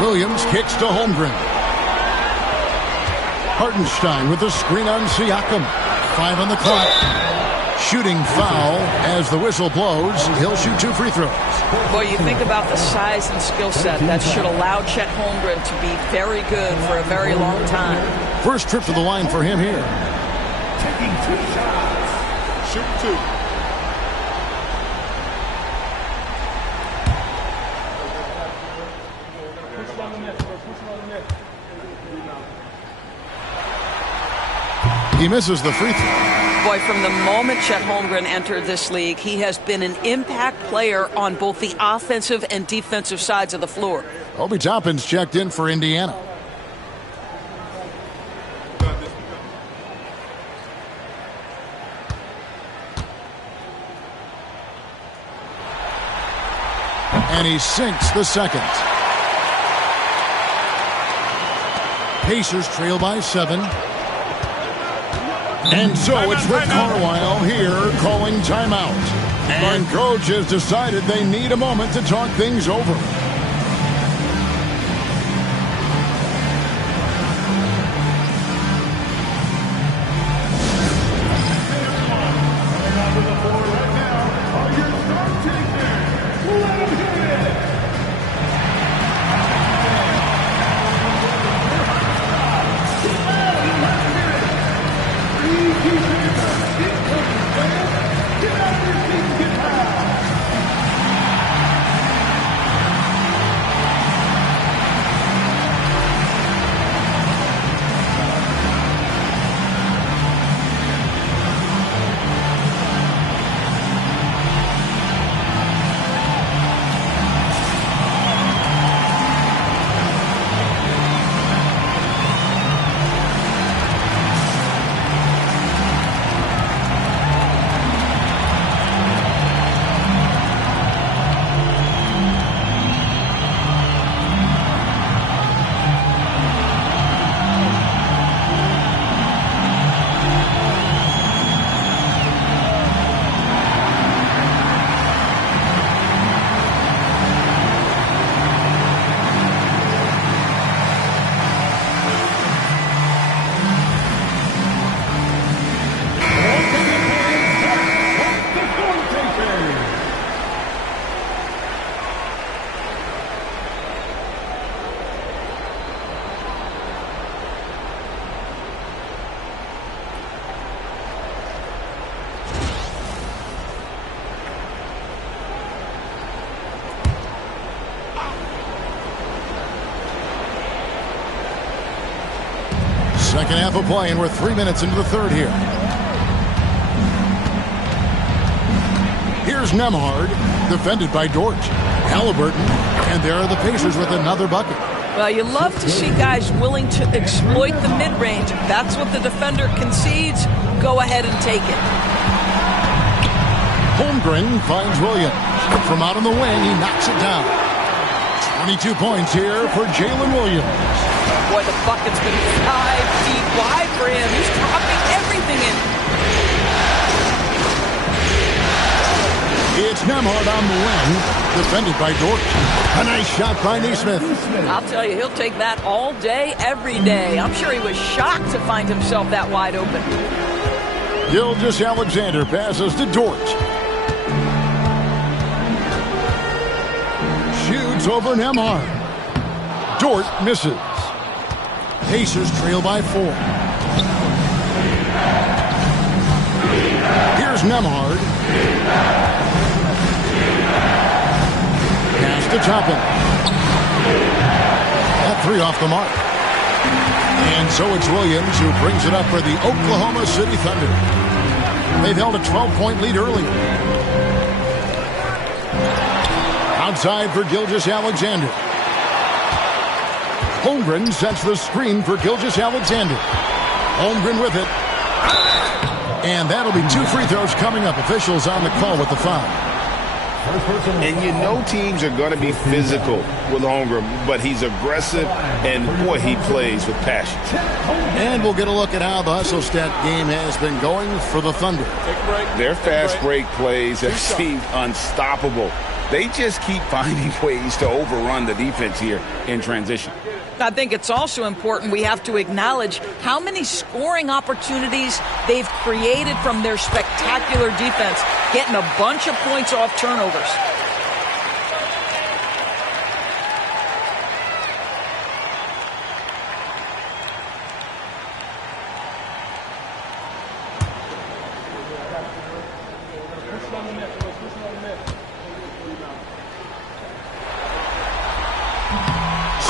Williams kicks to Holmgren. Hartenstein with the screen on Siakam. 5 on the clock. Shooting foul as the whistle blows. He'll shoot 2 free throws. Boy, you think about the size and skill set that should allow Chet Holmgren to be very good for a very long time. First trip to the line for him here. Taking 2 shots. Shoot 2. He misses the free throw. Boy, from the moment Chet Holmgren entered this league, he has been an impact player on both the offensive and defensive sides of the floor. Obi Toppin's checked in for Indiana. And he sinks the second. Pacers trail by 7. And so it's Rick Carlisle here calling timeout. And coach has decided they need a moment to talk things over. Second half of play, and we're 3 minutes into the third here. Here's Nembhard, defended by Dort. Halliburton, and there are the Pacers with another bucket. Well, you love to see guys willing to exploit the mid-range. If that's what the defender concedes, go ahead and take it. Holmgren finds Williams. From out on the wing, he knocks it down. 22 points here for Jalen Williams. Boy, the bucket's been 5 feet wide for him. He's dropping everything in. It's Nembhard on the wing, defended by Dort. A nice shot by Nesmith. I'll tell you, he'll take that all day, every day. I'm sure he was shocked to find himself that wide open. Gilgeous-Alexander passes to Dort. Shoots over Nembhard. Dort misses. Pacers trail by 4. Here's Nembhard. Pass to Toppin. That 3 off the mark. And so it's Williams who brings it up for the Oklahoma City Thunder. They've held a 12-point lead early. Outside for Gilgeous-Alexander. Holmgren sets the screen for Gilgeous-Alexander. Holmgren with it. And that'll be 2 free throws coming up. Officials on the call with the foul. And you know teams are going to be physical with Holmgren, but he's aggressive, and boy, he plays with passion. And we'll get a look at how the hustle stat game has been going for the Thunder. Their fast break plays have seemed unstoppable. They just keep finding ways to overrun the defense here in transition. I think it's also important we have to acknowledge how many scoring opportunities they've created from their spectacular defense, getting a bunch of points off turnovers.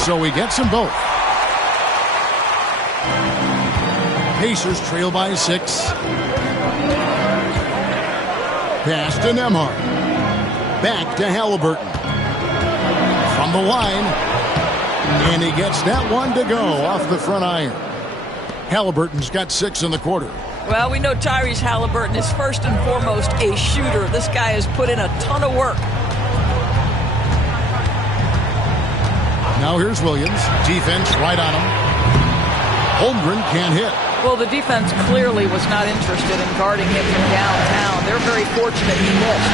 So he gets them both. Pacers trail by 6. Pass to Nembhard. Back to Halliburton. From the line. And he gets that one to go off the front iron. Halliburton's got 6 in the quarter. Well, we know Tyrese Halliburton is first and foremost a shooter. This guy has put in a ton of work. Now here's Williams. Defense right on him. Holmgren can't hit. Well, the defense clearly was not interested in guarding him from downtown. They're very fortunate he missed.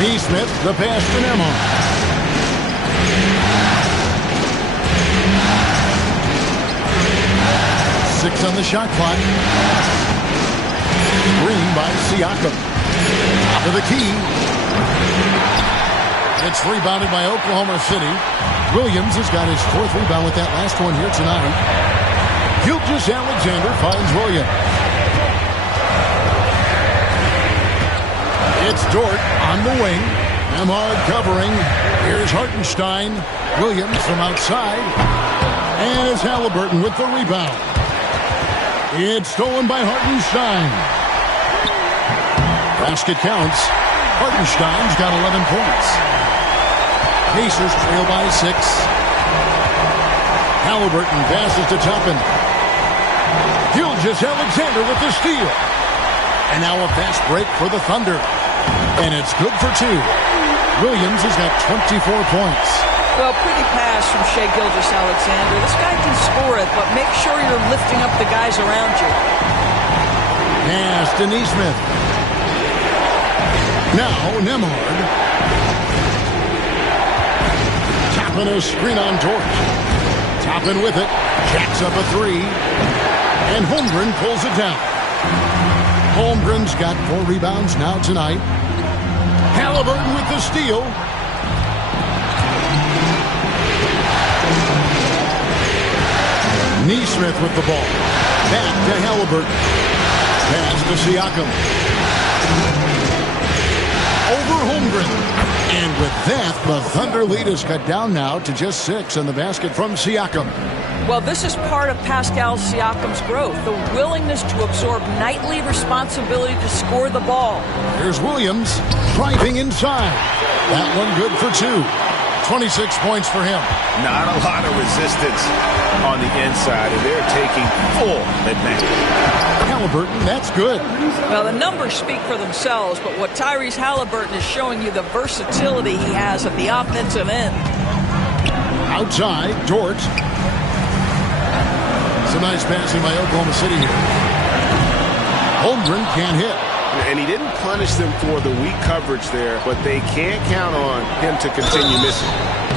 Nesmith, the pass to Nembhard. Six on the shot clock. Green by Siakam. Top of the key. It's rebounded by Oklahoma City. Williams has got his 4th rebound with that last one here tonight. Gilgeous-Alexander finds Williams. It's Dort on the wing. Nembhard covering. Here's Hartenstein. Williams from outside. And it's Halliburton with the rebound. It's stolen by Hartenstein. Basket counts. Hartenstein's got 11 points. Pacers trail by 6. Halliburton passes to Toppin. Gilgeous-Alexander with the steal. And now a fast break for the Thunder. And it's good for 2. Williams has got 24 points. Well, pretty pass from Shai Gilgeous-Alexander. This guy can score it, but make sure you're lifting up the guys around you. Pass to Nesmith. Now Nembhard. Toppin a screen on Dort. Toppin with it. Jacks up a 3. And Holmgren pulls it down. Holmgren's got 4 rebounds now tonight. Halliburton with the steal. Nesmith with the ball. Back to Halliburton. Pass to Siakam. Over Holmgren. And with that, the Thunder lead is cut down now to just 6 in the basket from Siakam. Well, this is part of Pascal Siakam's growth, the willingness to absorb nightly responsibility to score the ball. Here's Williams driving inside. That one good for 2. 26 points for him. Not a lot of resistance on the inside, and they're taking full advantage. Halliburton, that's good. Well, the numbers speak for themselves, but what Tyrese Halliburton is showing you, the versatility he has at the offensive end. Outside, Dort. Some nice passing by Oklahoma City here. Holmgren can't hit. And he didn't punish them for the weak coverage there, but they can't count on him to continue missing.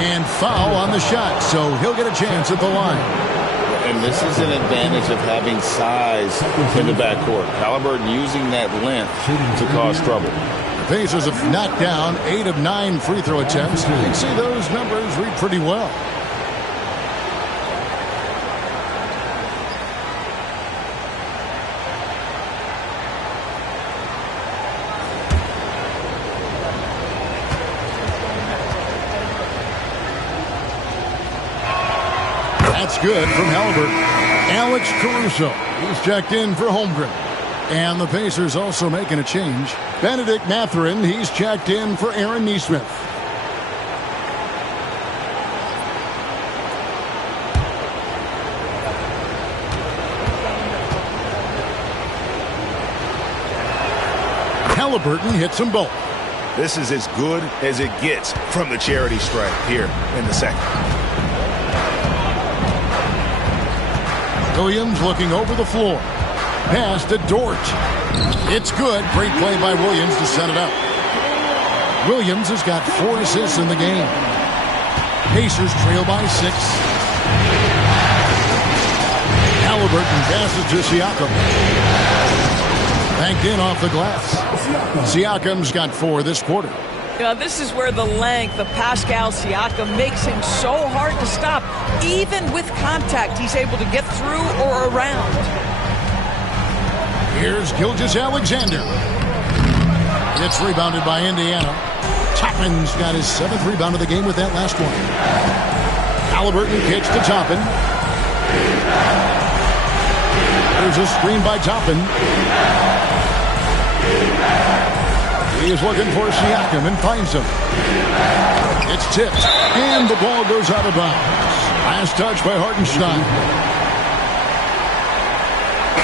And foul on the shot, so he'll get a chance at the line. And this is an advantage of having size in the backcourt. Halliburton using that length to cause trouble. The Pacers have knocked down 8 of 9 free throw attempts. You can see those numbers read pretty well. That's good from Halliburton. Alex Caruso, he's checked in for Holmgren. And the Pacers also making a change. Benedict Mathurin, he's checked in for Aaron Nesmith. Halliburton hits them both. This is as good as it gets from the charity stripe here in the second. Williams looking over the floor. Pass to Dort. It's good. Great play by Williams to set it up. Williams has got 4 assists in the game. Pacers trail by 6. Halliburton passes to Siakam. Banked in off the glass. Siakam's got 4 this quarter. You know, this is where the length of Pascal Siakam makes him so hard to stop. Even with contact, he's able to get through or around. Here's Gilgeous-Alexander. It's rebounded by Indiana. Toppin's got his 7th rebound of the game with that last one. Halliburton kicks to Toppin. There's a screen by Toppin. He is looking for Siakam and finds him. It's tipped, and the ball goes out of bounds. Last touch by Hartenstein.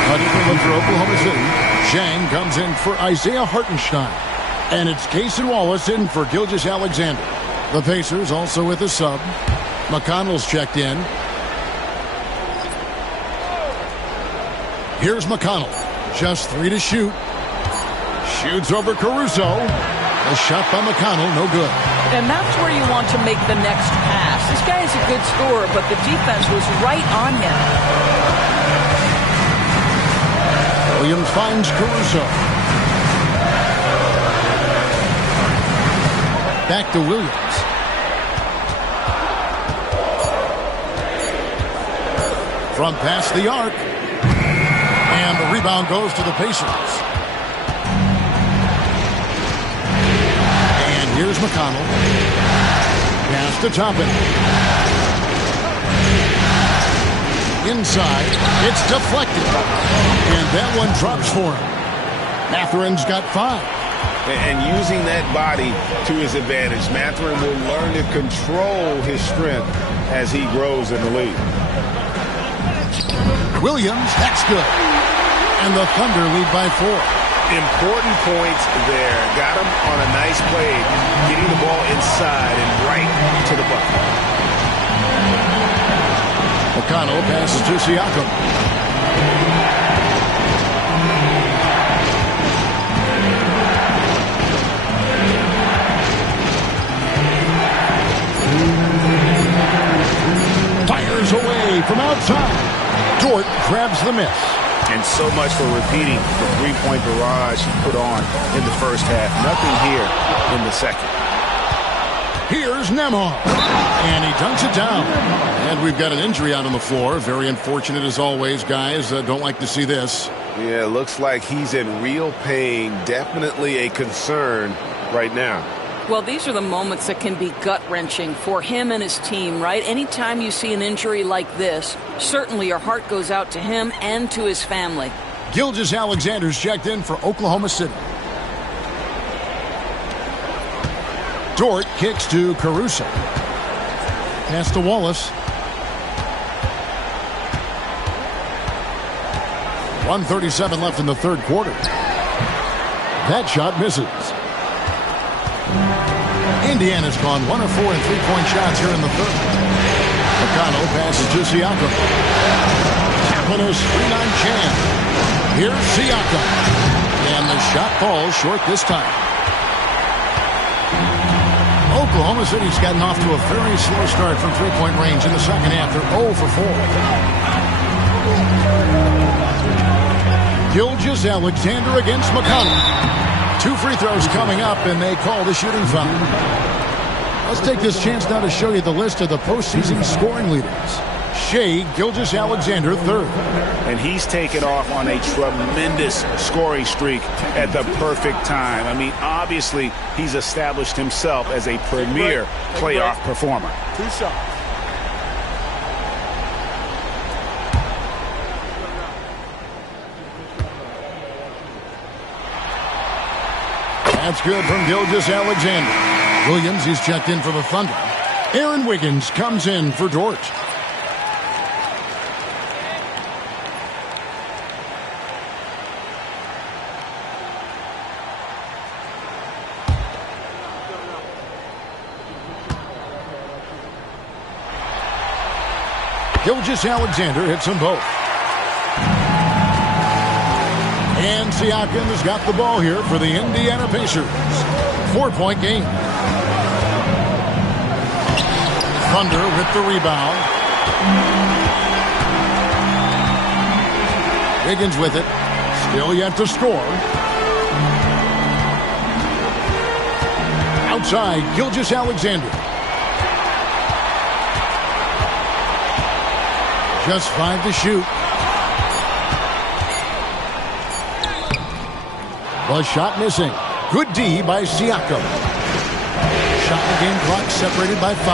Cutting for Oklahoma City. Zhang comes in for Isaiah Hartenstein. And it's Cason Wallace in for Gilgeous-Alexander. The Pacers also with a sub. McConnell's checked in. Here's McConnell. Just 3 to shoot. Shoots over Caruso. A shot by McConnell, no good. And that's where you want to make the next pass. This guy is a good scorer, but the defense was right on him. Williams finds Caruso. Back to Williams. From past the arc. And the rebound goes to the Pacers. And here's McConnell. Pass to Toppin. Inside. It's deflected. And that one drops for him. Matherin's got 5. And using that body to his advantage, Mathurin will learn to control his strength as he grows in the league. Williams, that's good. And the Thunder lead by 4. Important points there. Got him on a nice play, getting the ball inside and right to the bucket. McConnell passes to Siakam. Fires away from outside. Dort grabs the miss. And so much for repeating the three-point barrage he put on in the first half. Nothing here in the second. Here's Nembhard. And he dunks it down. And we've got an injury out on the floor. Very unfortunate as always, guys. Don't like to see this. Yeah, looks like he's in real pain. Definitely a concern right now. Well, these are the moments that can be gut-wrenching for him and his team, right? Anytime you see an injury like this, certainly your heart goes out to him and to his family. Gilgeous-Alexander's checked in for Oklahoma City. Dort kicks to Caruso. Pass to Wallace. 1:37 left in the third quarter. That shot misses. Indiana's gone 1 of 4 in three-point shots here in the third. McConnell passes to Siakam. Tapping a screen-on Chan. Here's Siakam. And the shot falls short this time. Oklahoma City's gotten off to a very slow start from three-point range in the second half. They're 0 for 4. Gilgeous-Alexander against McConnell. 2 free throws coming up, and they call the shooting foul. Let's take this chance now to show you the list of the postseason scoring leaders. Shai Gilgeous-Alexander, 3rd. And he's taken off on a tremendous scoring streak at the perfect time. I mean, obviously, he's established himself as a premier playoff performer. 2 shots. That's good from Gilgeous-Alexander. Williams, he's checked in for the Thunder. Aaron Wiggins comes in for Dort. Gilgeous-Alexander hits them both. And Siakam has got the ball here for the Indiana Pacers. 4-point game. Thunder with the rebound. Wiggins with it. Still yet to score. Outside, Gilgeous-Alexander. Just 5 to shoot. The shot missing. Good D by Siakam. Shot and game clock separated by 5.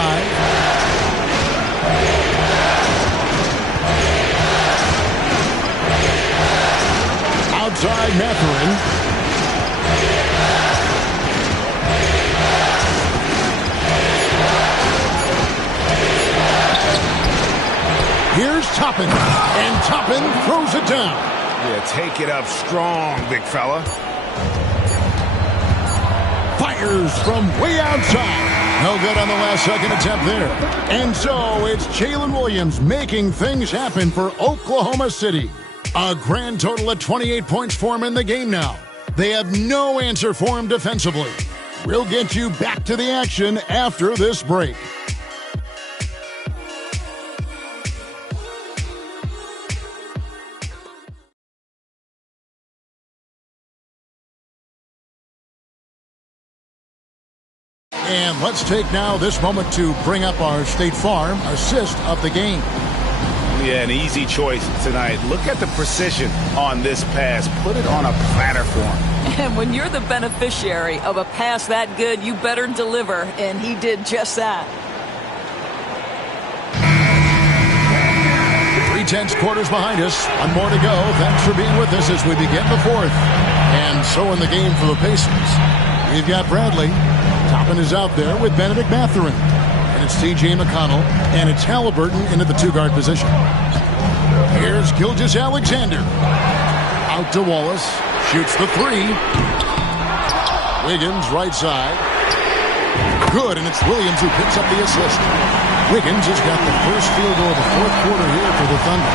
Outside Mathurin. Here's Toppin. And Toppin throws it down. Yeah, take it up strong, big fella. Fires from way outside. No good on the last second attempt there. And so it's Jalen Williams making things happen for Oklahoma City. A grand total of 28 points for him in the game now. They have no answer for him defensively. We'll get you back to the action after this break. And let's take now this moment to bring up our State Farm assist of the game. Yeah, an easy choice tonight. Look at the precision on this pass. Put it on a platter for him. And when you're the beneficiary of a pass that good, you better deliver, and he did just that. 3/10 quarters behind us. One more to go. Thanks for being with us as we begin the fourth. And so in the game for the Pacers, we've got Bradley. Toppin is out there with Benedict Mathurin. And it's T.J. McConnell, and it's Halliburton into the two-guard position. Here's Gilgeous-Alexander. Out to Wallace. Shoots the 3. Wiggins right side. Good, and it's Williams who picks up the assist. Wiggins has got the first field goal of the fourth quarter here for the Thunder.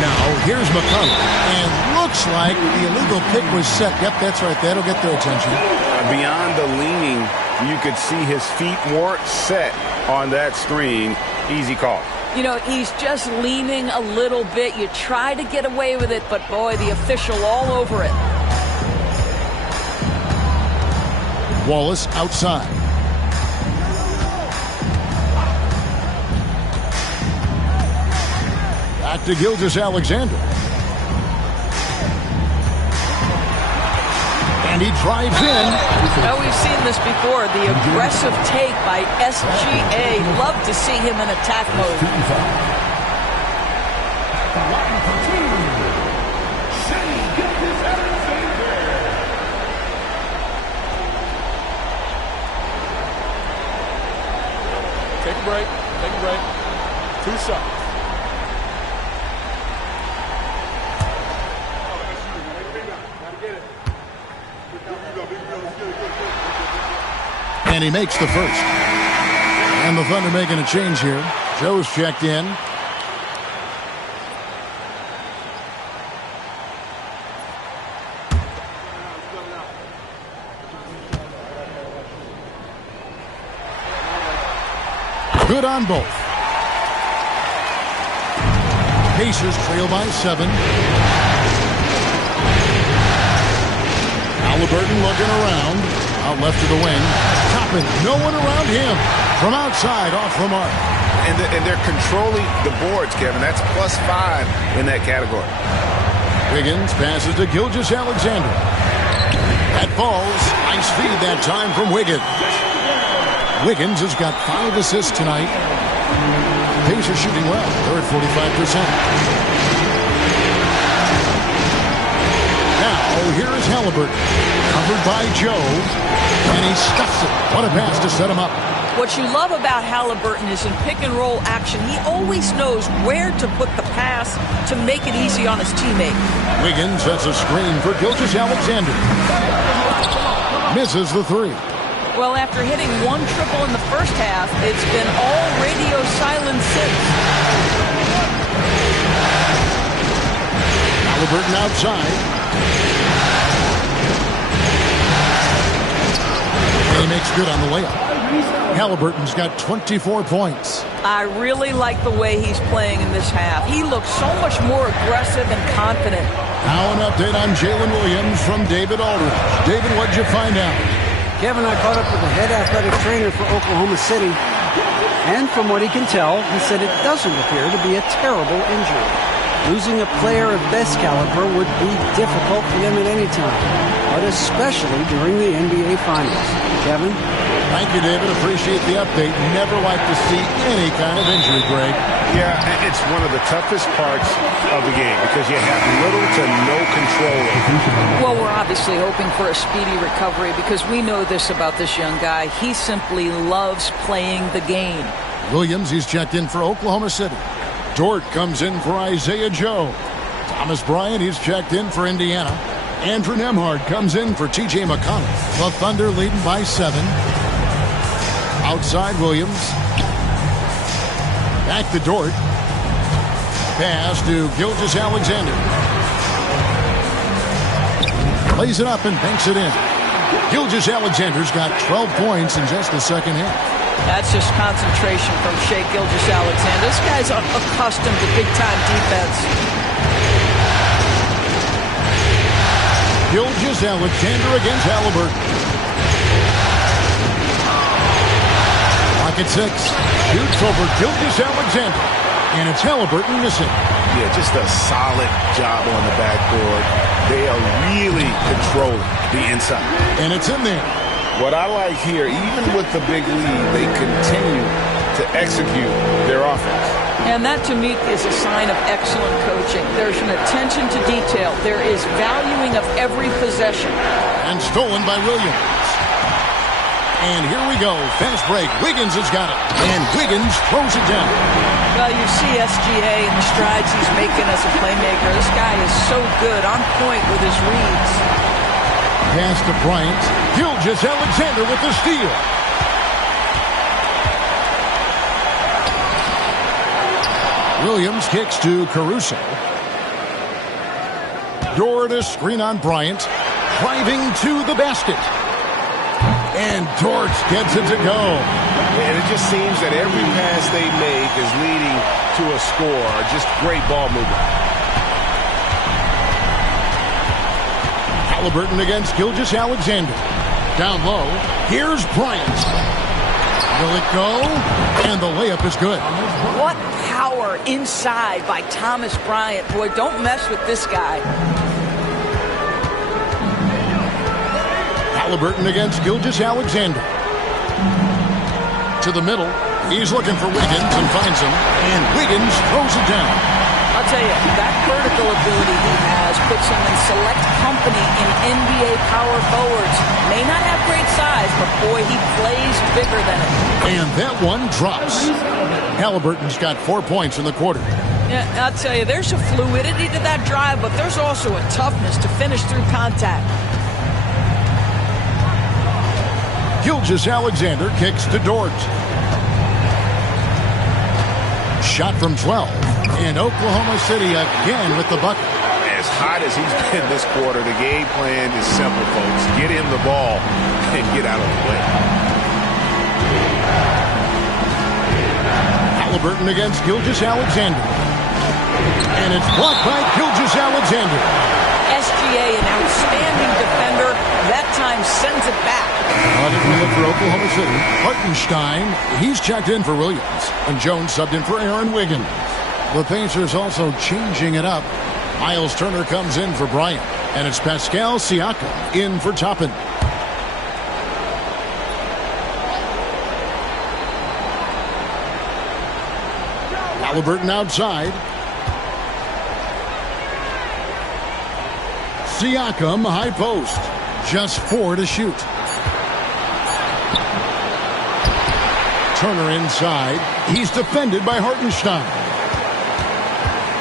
Now, here's McConnell. And looks like the illegal pick was set. Yep, that's right. That'll get their attention. Beyond the leaning, you could see his feet weren't set on that screen. Easy call. You know, he's just leaning a little bit. You try to get away with it, but boy, the official all over it. Wallace outside. Back to Gilgeous-Alexander. And he drives in. Well, we've seen this before. The aggressive take by SGA. Love to see him in attack mode. Take a break. Take a break. 2 shots. And he makes the first. And the Thunder making a change here. Joe's checked in. Good on both. Pacers trail by 7. Halliburton looking around. Out left to the wing. Toppin, no one around him. From outside, off the mark. And they're controlling the boards, Kevin. That's +5 in that category. Wiggins passes to Gilgeous-Alexander. That falls. Nice feed that time from Wiggins. Wiggins has got 5 assists tonight. Pacers shooting well. They're at 45%. Now, here is Halliburton. Covered by Joe. And he stuffs it. What a pass to set him up. What you love about Halliburton is in pick-and-roll action, he always knows where to put the pass to make it easy on his teammate. Wiggins sets a screen for Gilgeous-Alexander. Misses the 3. Well, after hitting one triple in the first half, it's been all radio silence since. Halliburton outside. And he makes good on the layup. Halliburton's got 24 points. I really like the way he's playing in this half. He looks so much more aggressive and confident. Now an update on Jalen Williams from David Aldridge. David, what'd you find out? Kevin, I caught up with the head athletic trainer for Oklahoma City. And from what he can tell, he said it doesn't appear to be a terrible injury. Losing a player of this caliber would be difficult for them at any time, but especially during the NBA Finals. Kevin? Thank you, David. Appreciate the update. Never like to see any kind of injury, Greg. Yeah, it's one of the toughest parts of the game because you have little to no control over it. Well, we're obviously hoping for a speedy recovery because we know this about this young guy. He simply loves playing the game. Williams, he's checked in for Oklahoma City. Dort comes in for Isaiah Joe. Thomas Bryant, he's checked in for Indiana. Andrew Nembhard comes in for T.J. McConnell. The Thunder leading by 7. Outside Williams. Back to Dort. Pass to Gilgeous-Alexander. Plays it up and banks it in. Gilgeous-Alexander's got 12 points in just the second half. That's just concentration from Shai Gilgeous-Alexander. This guy's accustomed to big-time defense. Gilgeous-Alexander against Halliburton. Pocket 6. Shoots over Gilgeous-Alexander. And it's Halliburton missing. Yeah, just a solid job on the backboard. They are really controlling the inside. And it's in there. What I like here, even with the big lead, they continue to execute their offense. And that, to me, is a sign of excellent coaching. There's an attention to detail. There is valuing of every possession. And stolen by Williams. And here we go. Fast break. Wiggins has got it. And Wiggins throws it down. Well, you see SGA and the strides he's making as a playmaker. This guy is so good, on point with his reads. Pass to Bryant. Gilgeous-Alexander with the steal. Williams kicks to Caruso. Dort a screen on Bryant. Driving to the basket. And Dort gets it to go. And it just seems that every pass they make is leading to a score. Just great ball movement. Halliburton against Gilgeous-Alexander. Down low. Here's Bryant. Will it go? And the layup is good. What power inside by Thomas Bryant. Boy, don't mess with this guy. Halliburton against Gilgeous-Alexander. To the middle. He's looking for Wiggins and finds him. And Wiggins throws it down. I'll tell you, that vertical ability he has puts him in select company in NBA power forwards. May not have great size, but boy, he plays bigger than it. And that one drops. Halliburton's got 4 points in the quarter. Yeah, I'll tell you, there's a fluidity to that drive, but there's also a toughness to finish through contact. Gilgeous-Alexander kicks to Dort. Shot from 12. And Oklahoma City again with the bucket. As hot as he's been this quarter, the game plan is simple, folks. Get him the ball and get out of the way. Halliburton against Gilgeous-Alexander. And it's blocked by Gilgeous-Alexander. SGA, an outstanding defender, that time sends it back. For Oklahoma City, Hartenstein, he's checked in for Williams. And Jones subbed in for Aaron Wiggins. The Pacers also changing it up. Miles Turner comes in for Bryant. And it's Pascal Siakam in for Toppin. Halliburton outside. Siakam high post. Just 4 to shoot. Turner inside. He's defended by Hartenstein.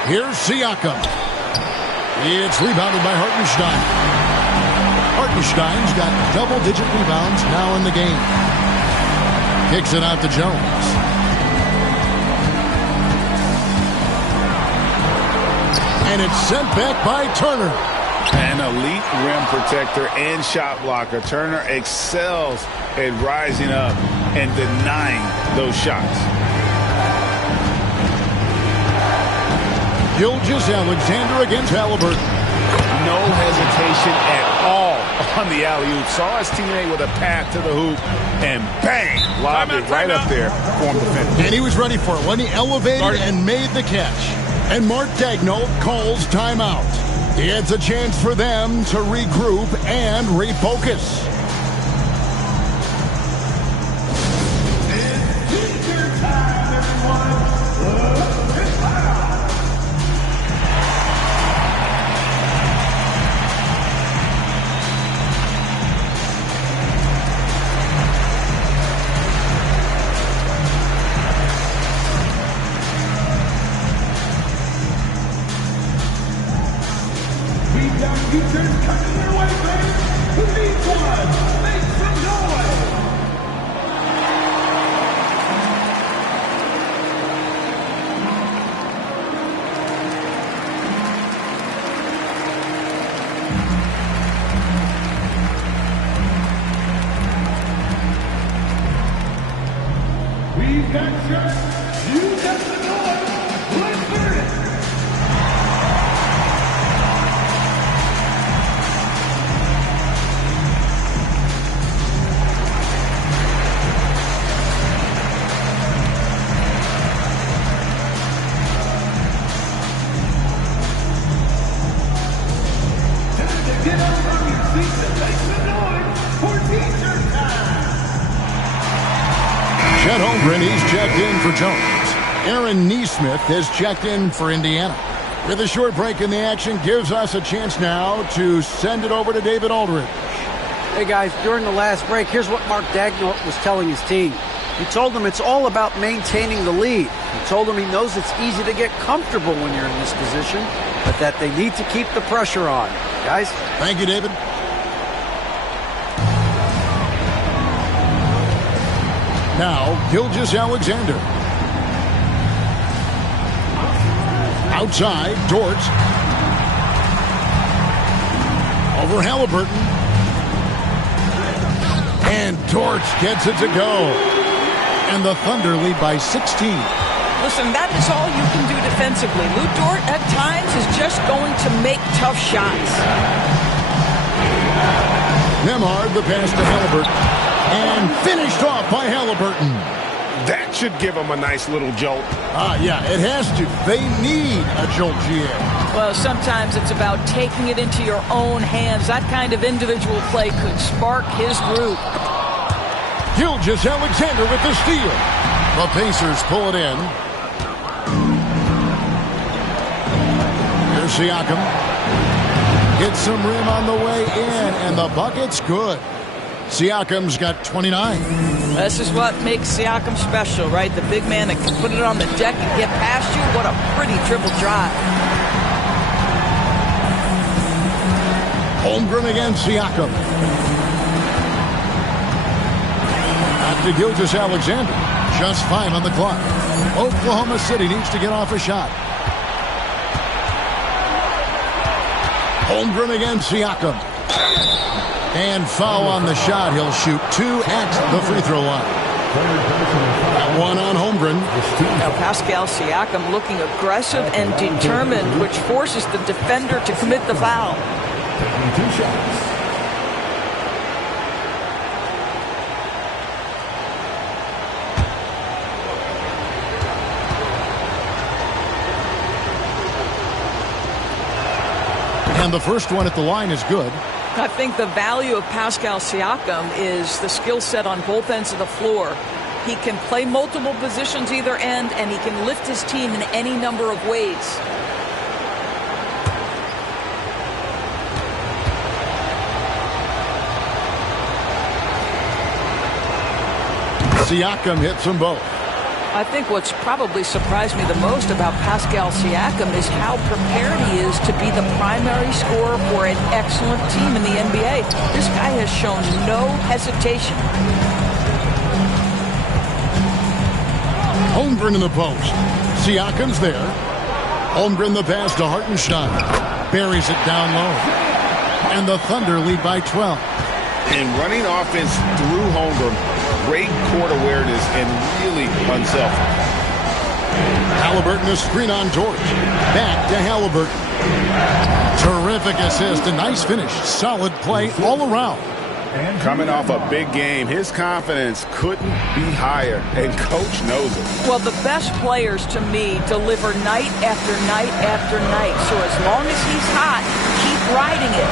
Here's Siakam. It's rebounded by Hartenstein. Hartenstein's got double-digit rebounds now in the game. Kicks it out to Jones. And it's sent back by Turner. An elite rim protector and shot blocker. Turner excels at rising up and denying those shots. Gilgeous-Alexander against Halliburton. No hesitation at all on the alley-oop. Saw his teammate with a path to the hoop, and bang, lobbed it right up there for him to finish. And he was ready for it when he elevated and made the catch. And Mark Daigneault calls timeout. It's a chance for them to regroup and refocus. Chet Holmgren, he's checked in for Jones. Aaron Nesmith has checked in for Indiana. With a short break in the action, gives us a chance now to send it over to David Aldridge. Hey guys, during the last break, here's what Mark Daigneault was telling his team. He told them it's all about maintaining the lead. He told them he knows it's easy to get comfortable when you're in this position, but that they need to keep the pressure on. Guys? Thank you, David. Now, Gilgeous-Alexander. Outside, Dort. Over Halliburton. And Dort gets it to go. And the Thunder lead by 16. Listen, that is all you can do defensively. Lou Dort, at times, is just going to make tough shots. Nembhard, the pass to Halliburton. And finished off by Halliburton. That should give them a nice little jolt. Yeah, it has to. They need a jolt, GA. Well, sometimes it's about taking it into your own hands. That kind of individual play could spark his group. Gilgeous-Alexander with the steal. The Pacers pull it in. Here's Siakam. Gets some rim on the way in, and the bucket's good. Siakam's got 29. This is what makes Siakam special, right? The big man that can put it on the deck and get past you. What a pretty dribble drive. Holmgren against Siakam. Back to Gilgeous-Alexander. Just 5 on the clock. Oklahoma City needs to get off a shot. Holmgren against Siakam. And foul on the shot. He'll shoot 2 at the free throw line. That one on Holmgren. Now Pascal Siakam looking aggressive and determined, which forces the defender to commit the foul. 2 shots. And the first one at the line is good. I think the value of Pascal Siakam is the skill set on both ends of the floor. He can play multiple positions either end, and he can lift his team in any number of ways. Siakam hits them both. I think what's probably surprised me the most about Pascal Siakam is how prepared he is to be the primary scorer for an excellent team in the NBA. This guy has shown no hesitation. Holmgren in the post. Siakam's there. Holmgren the pass to Hartenstein. Buries it down low. And the Thunder lead by 12. And running offense through Holmgren, great court awareness and really unselfish. Halliburton a screen on George. Back to Halliburton. Terrific assist, a nice finish. Solid play all around. Coming off a big game, his confidence couldn't be higher, and Coach knows it. Well, the best players, to me, deliver night after night after night. So as long as he's hot, keep riding it.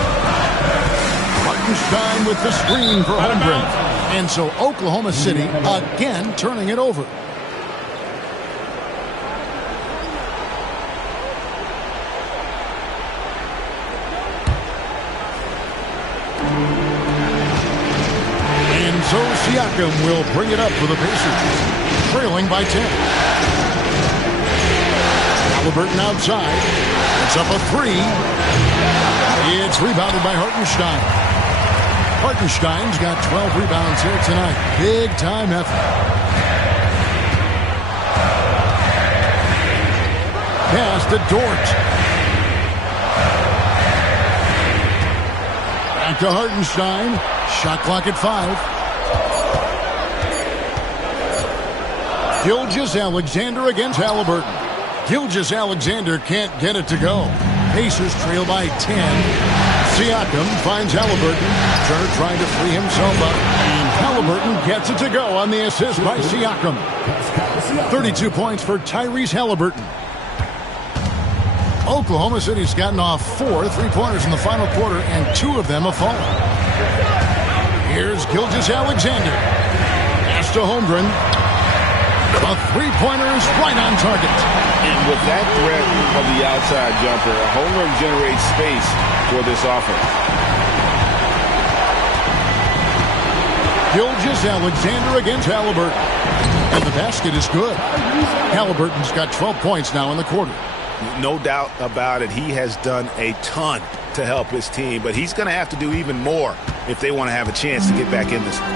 Hartenstein with the screen for Holmgren. And so Oklahoma City again turning it over. So Siakam will bring it up for the Pacers, trailing by 10. Halliburton outside. It's up a three. It's rebounded by Hartenstein. Hartenstein's got 12 rebounds here tonight. Big time effort. Pass to Dort. Back to Hartenstein. Shot clock at 5. Gilgeous-Alexander against Halliburton. Gilgeous-Alexander can't get it to go. Pacers trail by 10. Siakam finds Halliburton. Turner trying to free himself up. And Halliburton gets it to go on the assist by Siakam. 32 points for Tyrese Halliburton. Oklahoma City's gotten off 4 three-pointers in the final quarter, and 2 of them have fallen. Here's Gilgeous-Alexander. Pass to Holmgren. A three-pointer is right on target. And with that threat of the outside jumper, Holmgren generates space for this offense. Gilgeous-Alexander against Halliburton. And the basket is good. Halliburton's got 12 points now in the quarter. No doubt about it. He has done a ton to help his team, but he's going to have to do even more if they want to have a chance to get back in this one.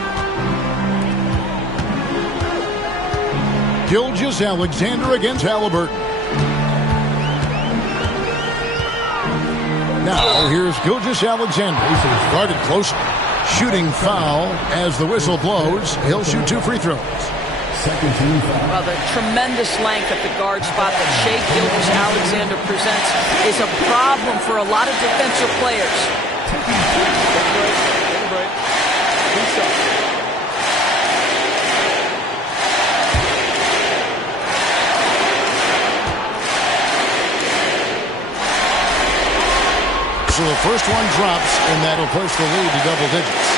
Gilgeous-Alexander against Halliburton. Now here's Gilgeous-Alexander. Guarded closely. Shooting foul as the whistle blows. He'll shoot 2 free throws. Well, the tremendous length at the guard spot that Shai Gilgeous-Alexander presents is a problem for a lot of defensive players. So the first one drops, and that'll push the lead to double digits.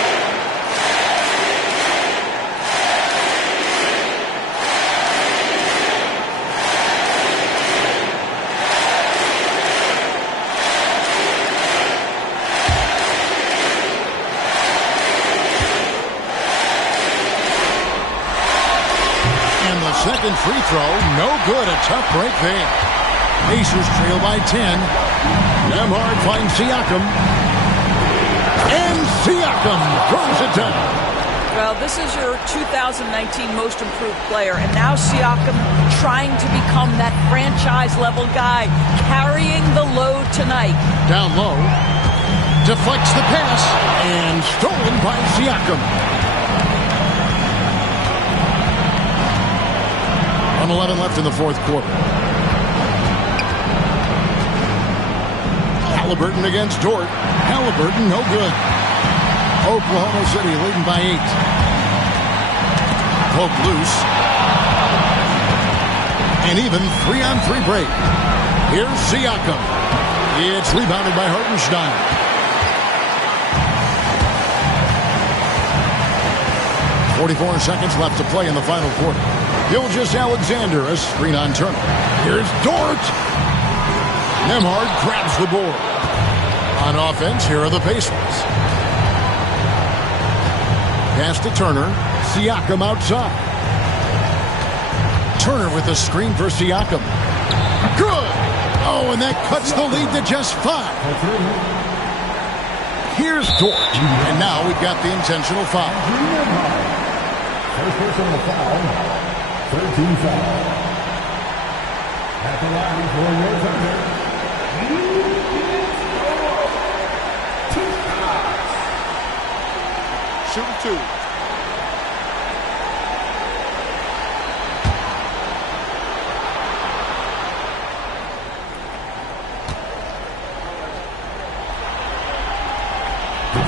And the second free throw, no good. A tough break there. Pacers trail by 10. Nembhard finds Siakam. And Siakam throws it down. Well, this is your 2019 most improved player, and now Siakam trying to become that franchise-level guy, carrying the load tonight. Down low, deflects the pass, and stolen by Siakam. 1:11 left in the fourth quarter. Halliburton against Dort. Halliburton, no good. Oklahoma City leading by 8. Poke loose. And even 3-on-3 break. Here's Siakam. It's rebounded by Hartenstein. .44 seconds left to play in the final quarter. Gilgeous-Alexander, a screen on Turner. Here's Dort. Nembhard grabs the board. On offense, here are the Pacers. Pass to Turner. Siakam outside. Turner with a screen for Siakam. Good! Oh, and that cuts the lead to just 5. Here's Dort. And now we've got the intentional foul. First personal foul. 13 foul. At the line for your Thunder. Shooting 2.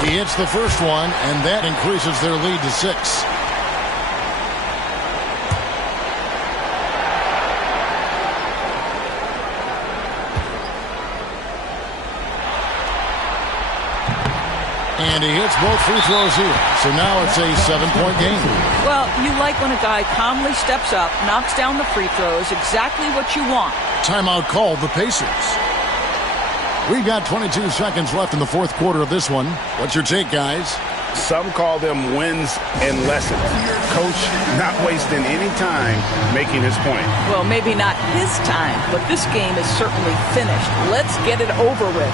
He hits the first one, and that increases their lead to 6. And he hits both free throws here. So now it's a 7-point game. Well, you like when a guy calmly steps up, knocks down the free throws, exactly what you want. Timeout called the Pacers. We've got 22 seconds left in the fourth quarter of this one. What's your take, guys? Some call them wins and lessons. Coach not wasting any time making his point. Well, maybe not his time, but this game is certainly finished. Let's get it over with.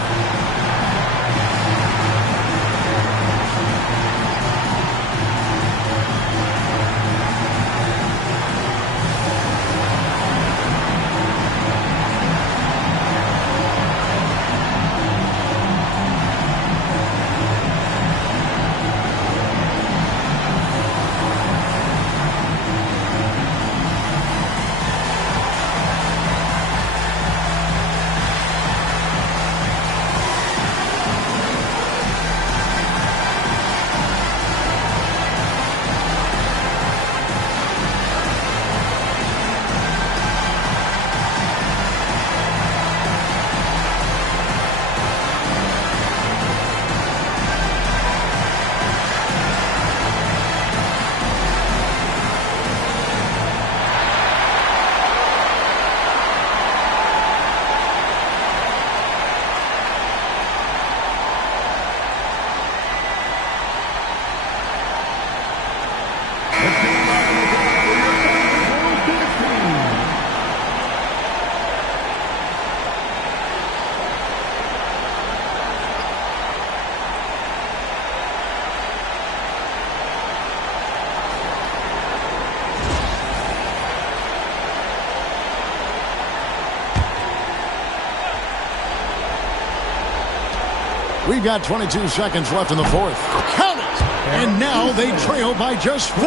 We've got 22 seconds left in the fourth. Count it! And now they trail by just 4.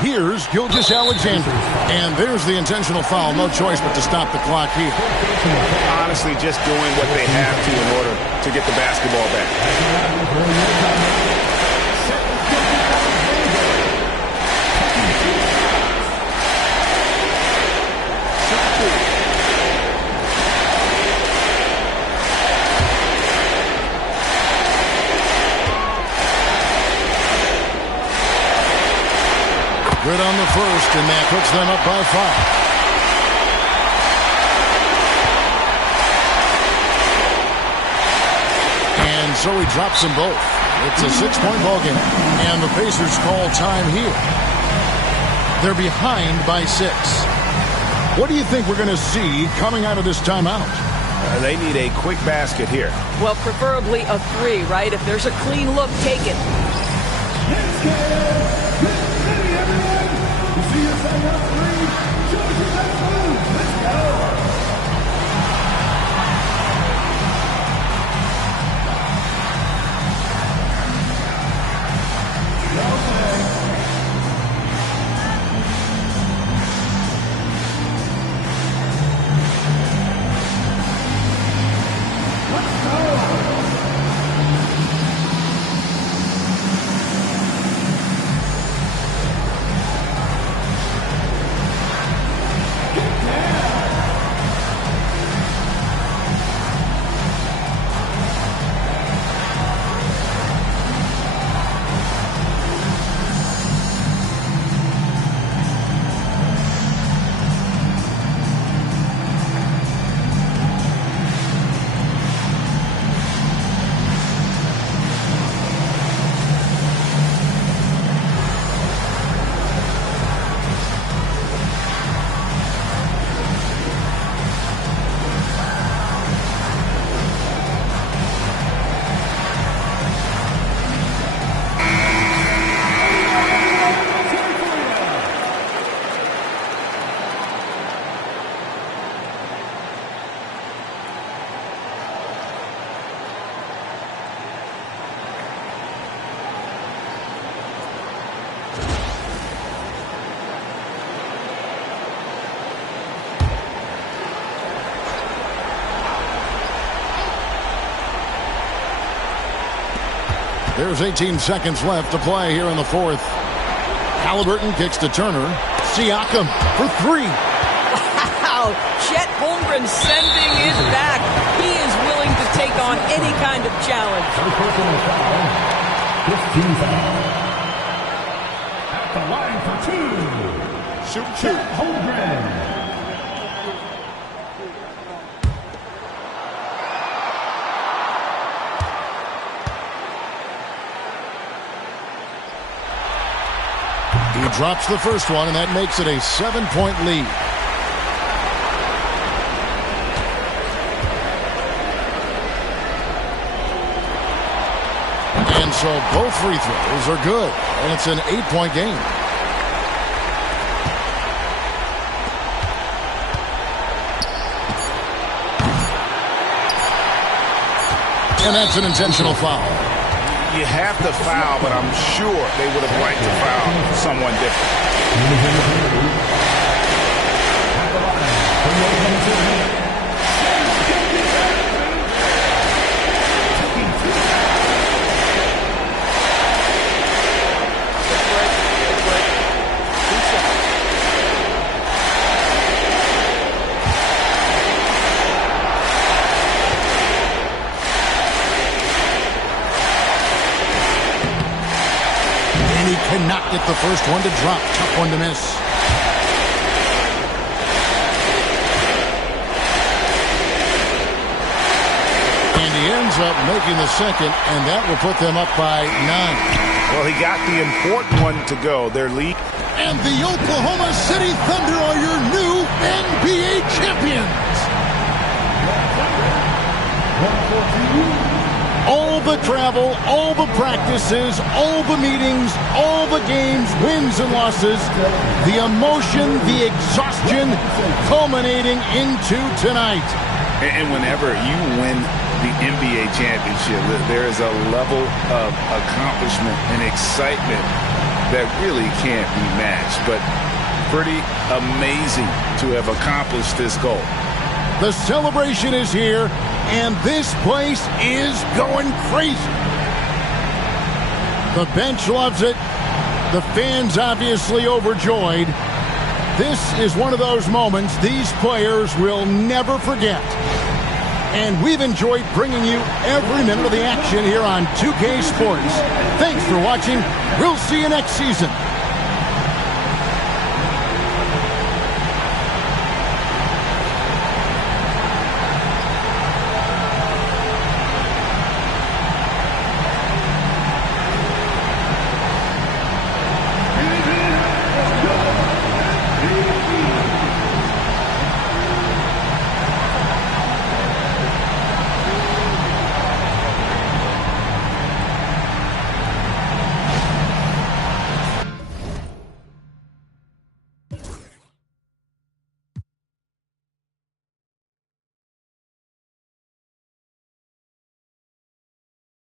Here's Gilgeous-Alexander. And there's the intentional foul. No choice but to stop the clock here. Honestly, just doing what they have to in order to get the basketball back. Good on the first, and that puts them up by 5. And so he drops them both. It's a 6-point ball game, and the Pacers call time here. They're behind by 6. What do you think we're going to see coming out of this timeout? They need a quick basket here. Well, preferably a 3, right? If there's a clean look, take it. There's 18 seconds left to play here in the fourth. Halliburton kicks to Turner. Siakam for three. Wow, Chet Holmgren sending it back. He is willing to take on any kind of challenge. At the line for two. Shoot two. Chet Holmgren. He drops the first one, and that makes it a 7-point lead. And so both free throws are good, and it's an 8-point game. And that's an intentional foul. You have to foul, but I'm sure they would have liked to foul someone different. Cannot get the first one to drop. Tough one to miss. And he ends up making the second, and that will put them up by 9. Well, he got the important one to go. Their lead. And the Oklahoma City Thunder are your new NBA champions. All the travel, all the practices, all the meetings, all the games, wins and losses, the emotion, the exhaustion culminating into tonight. And whenever you win the NBA championship, there is a level of accomplishment and excitement that really can't be matched. But pretty amazing to have accomplished this goal. The celebration is here, and this place is going crazy. The bench loves it. The fans obviously overjoyed. This is one of those moments these players will never forget. And we've enjoyed bringing you every minute of the action here on 2K Sports. Thanks for watching. We'll see you next season.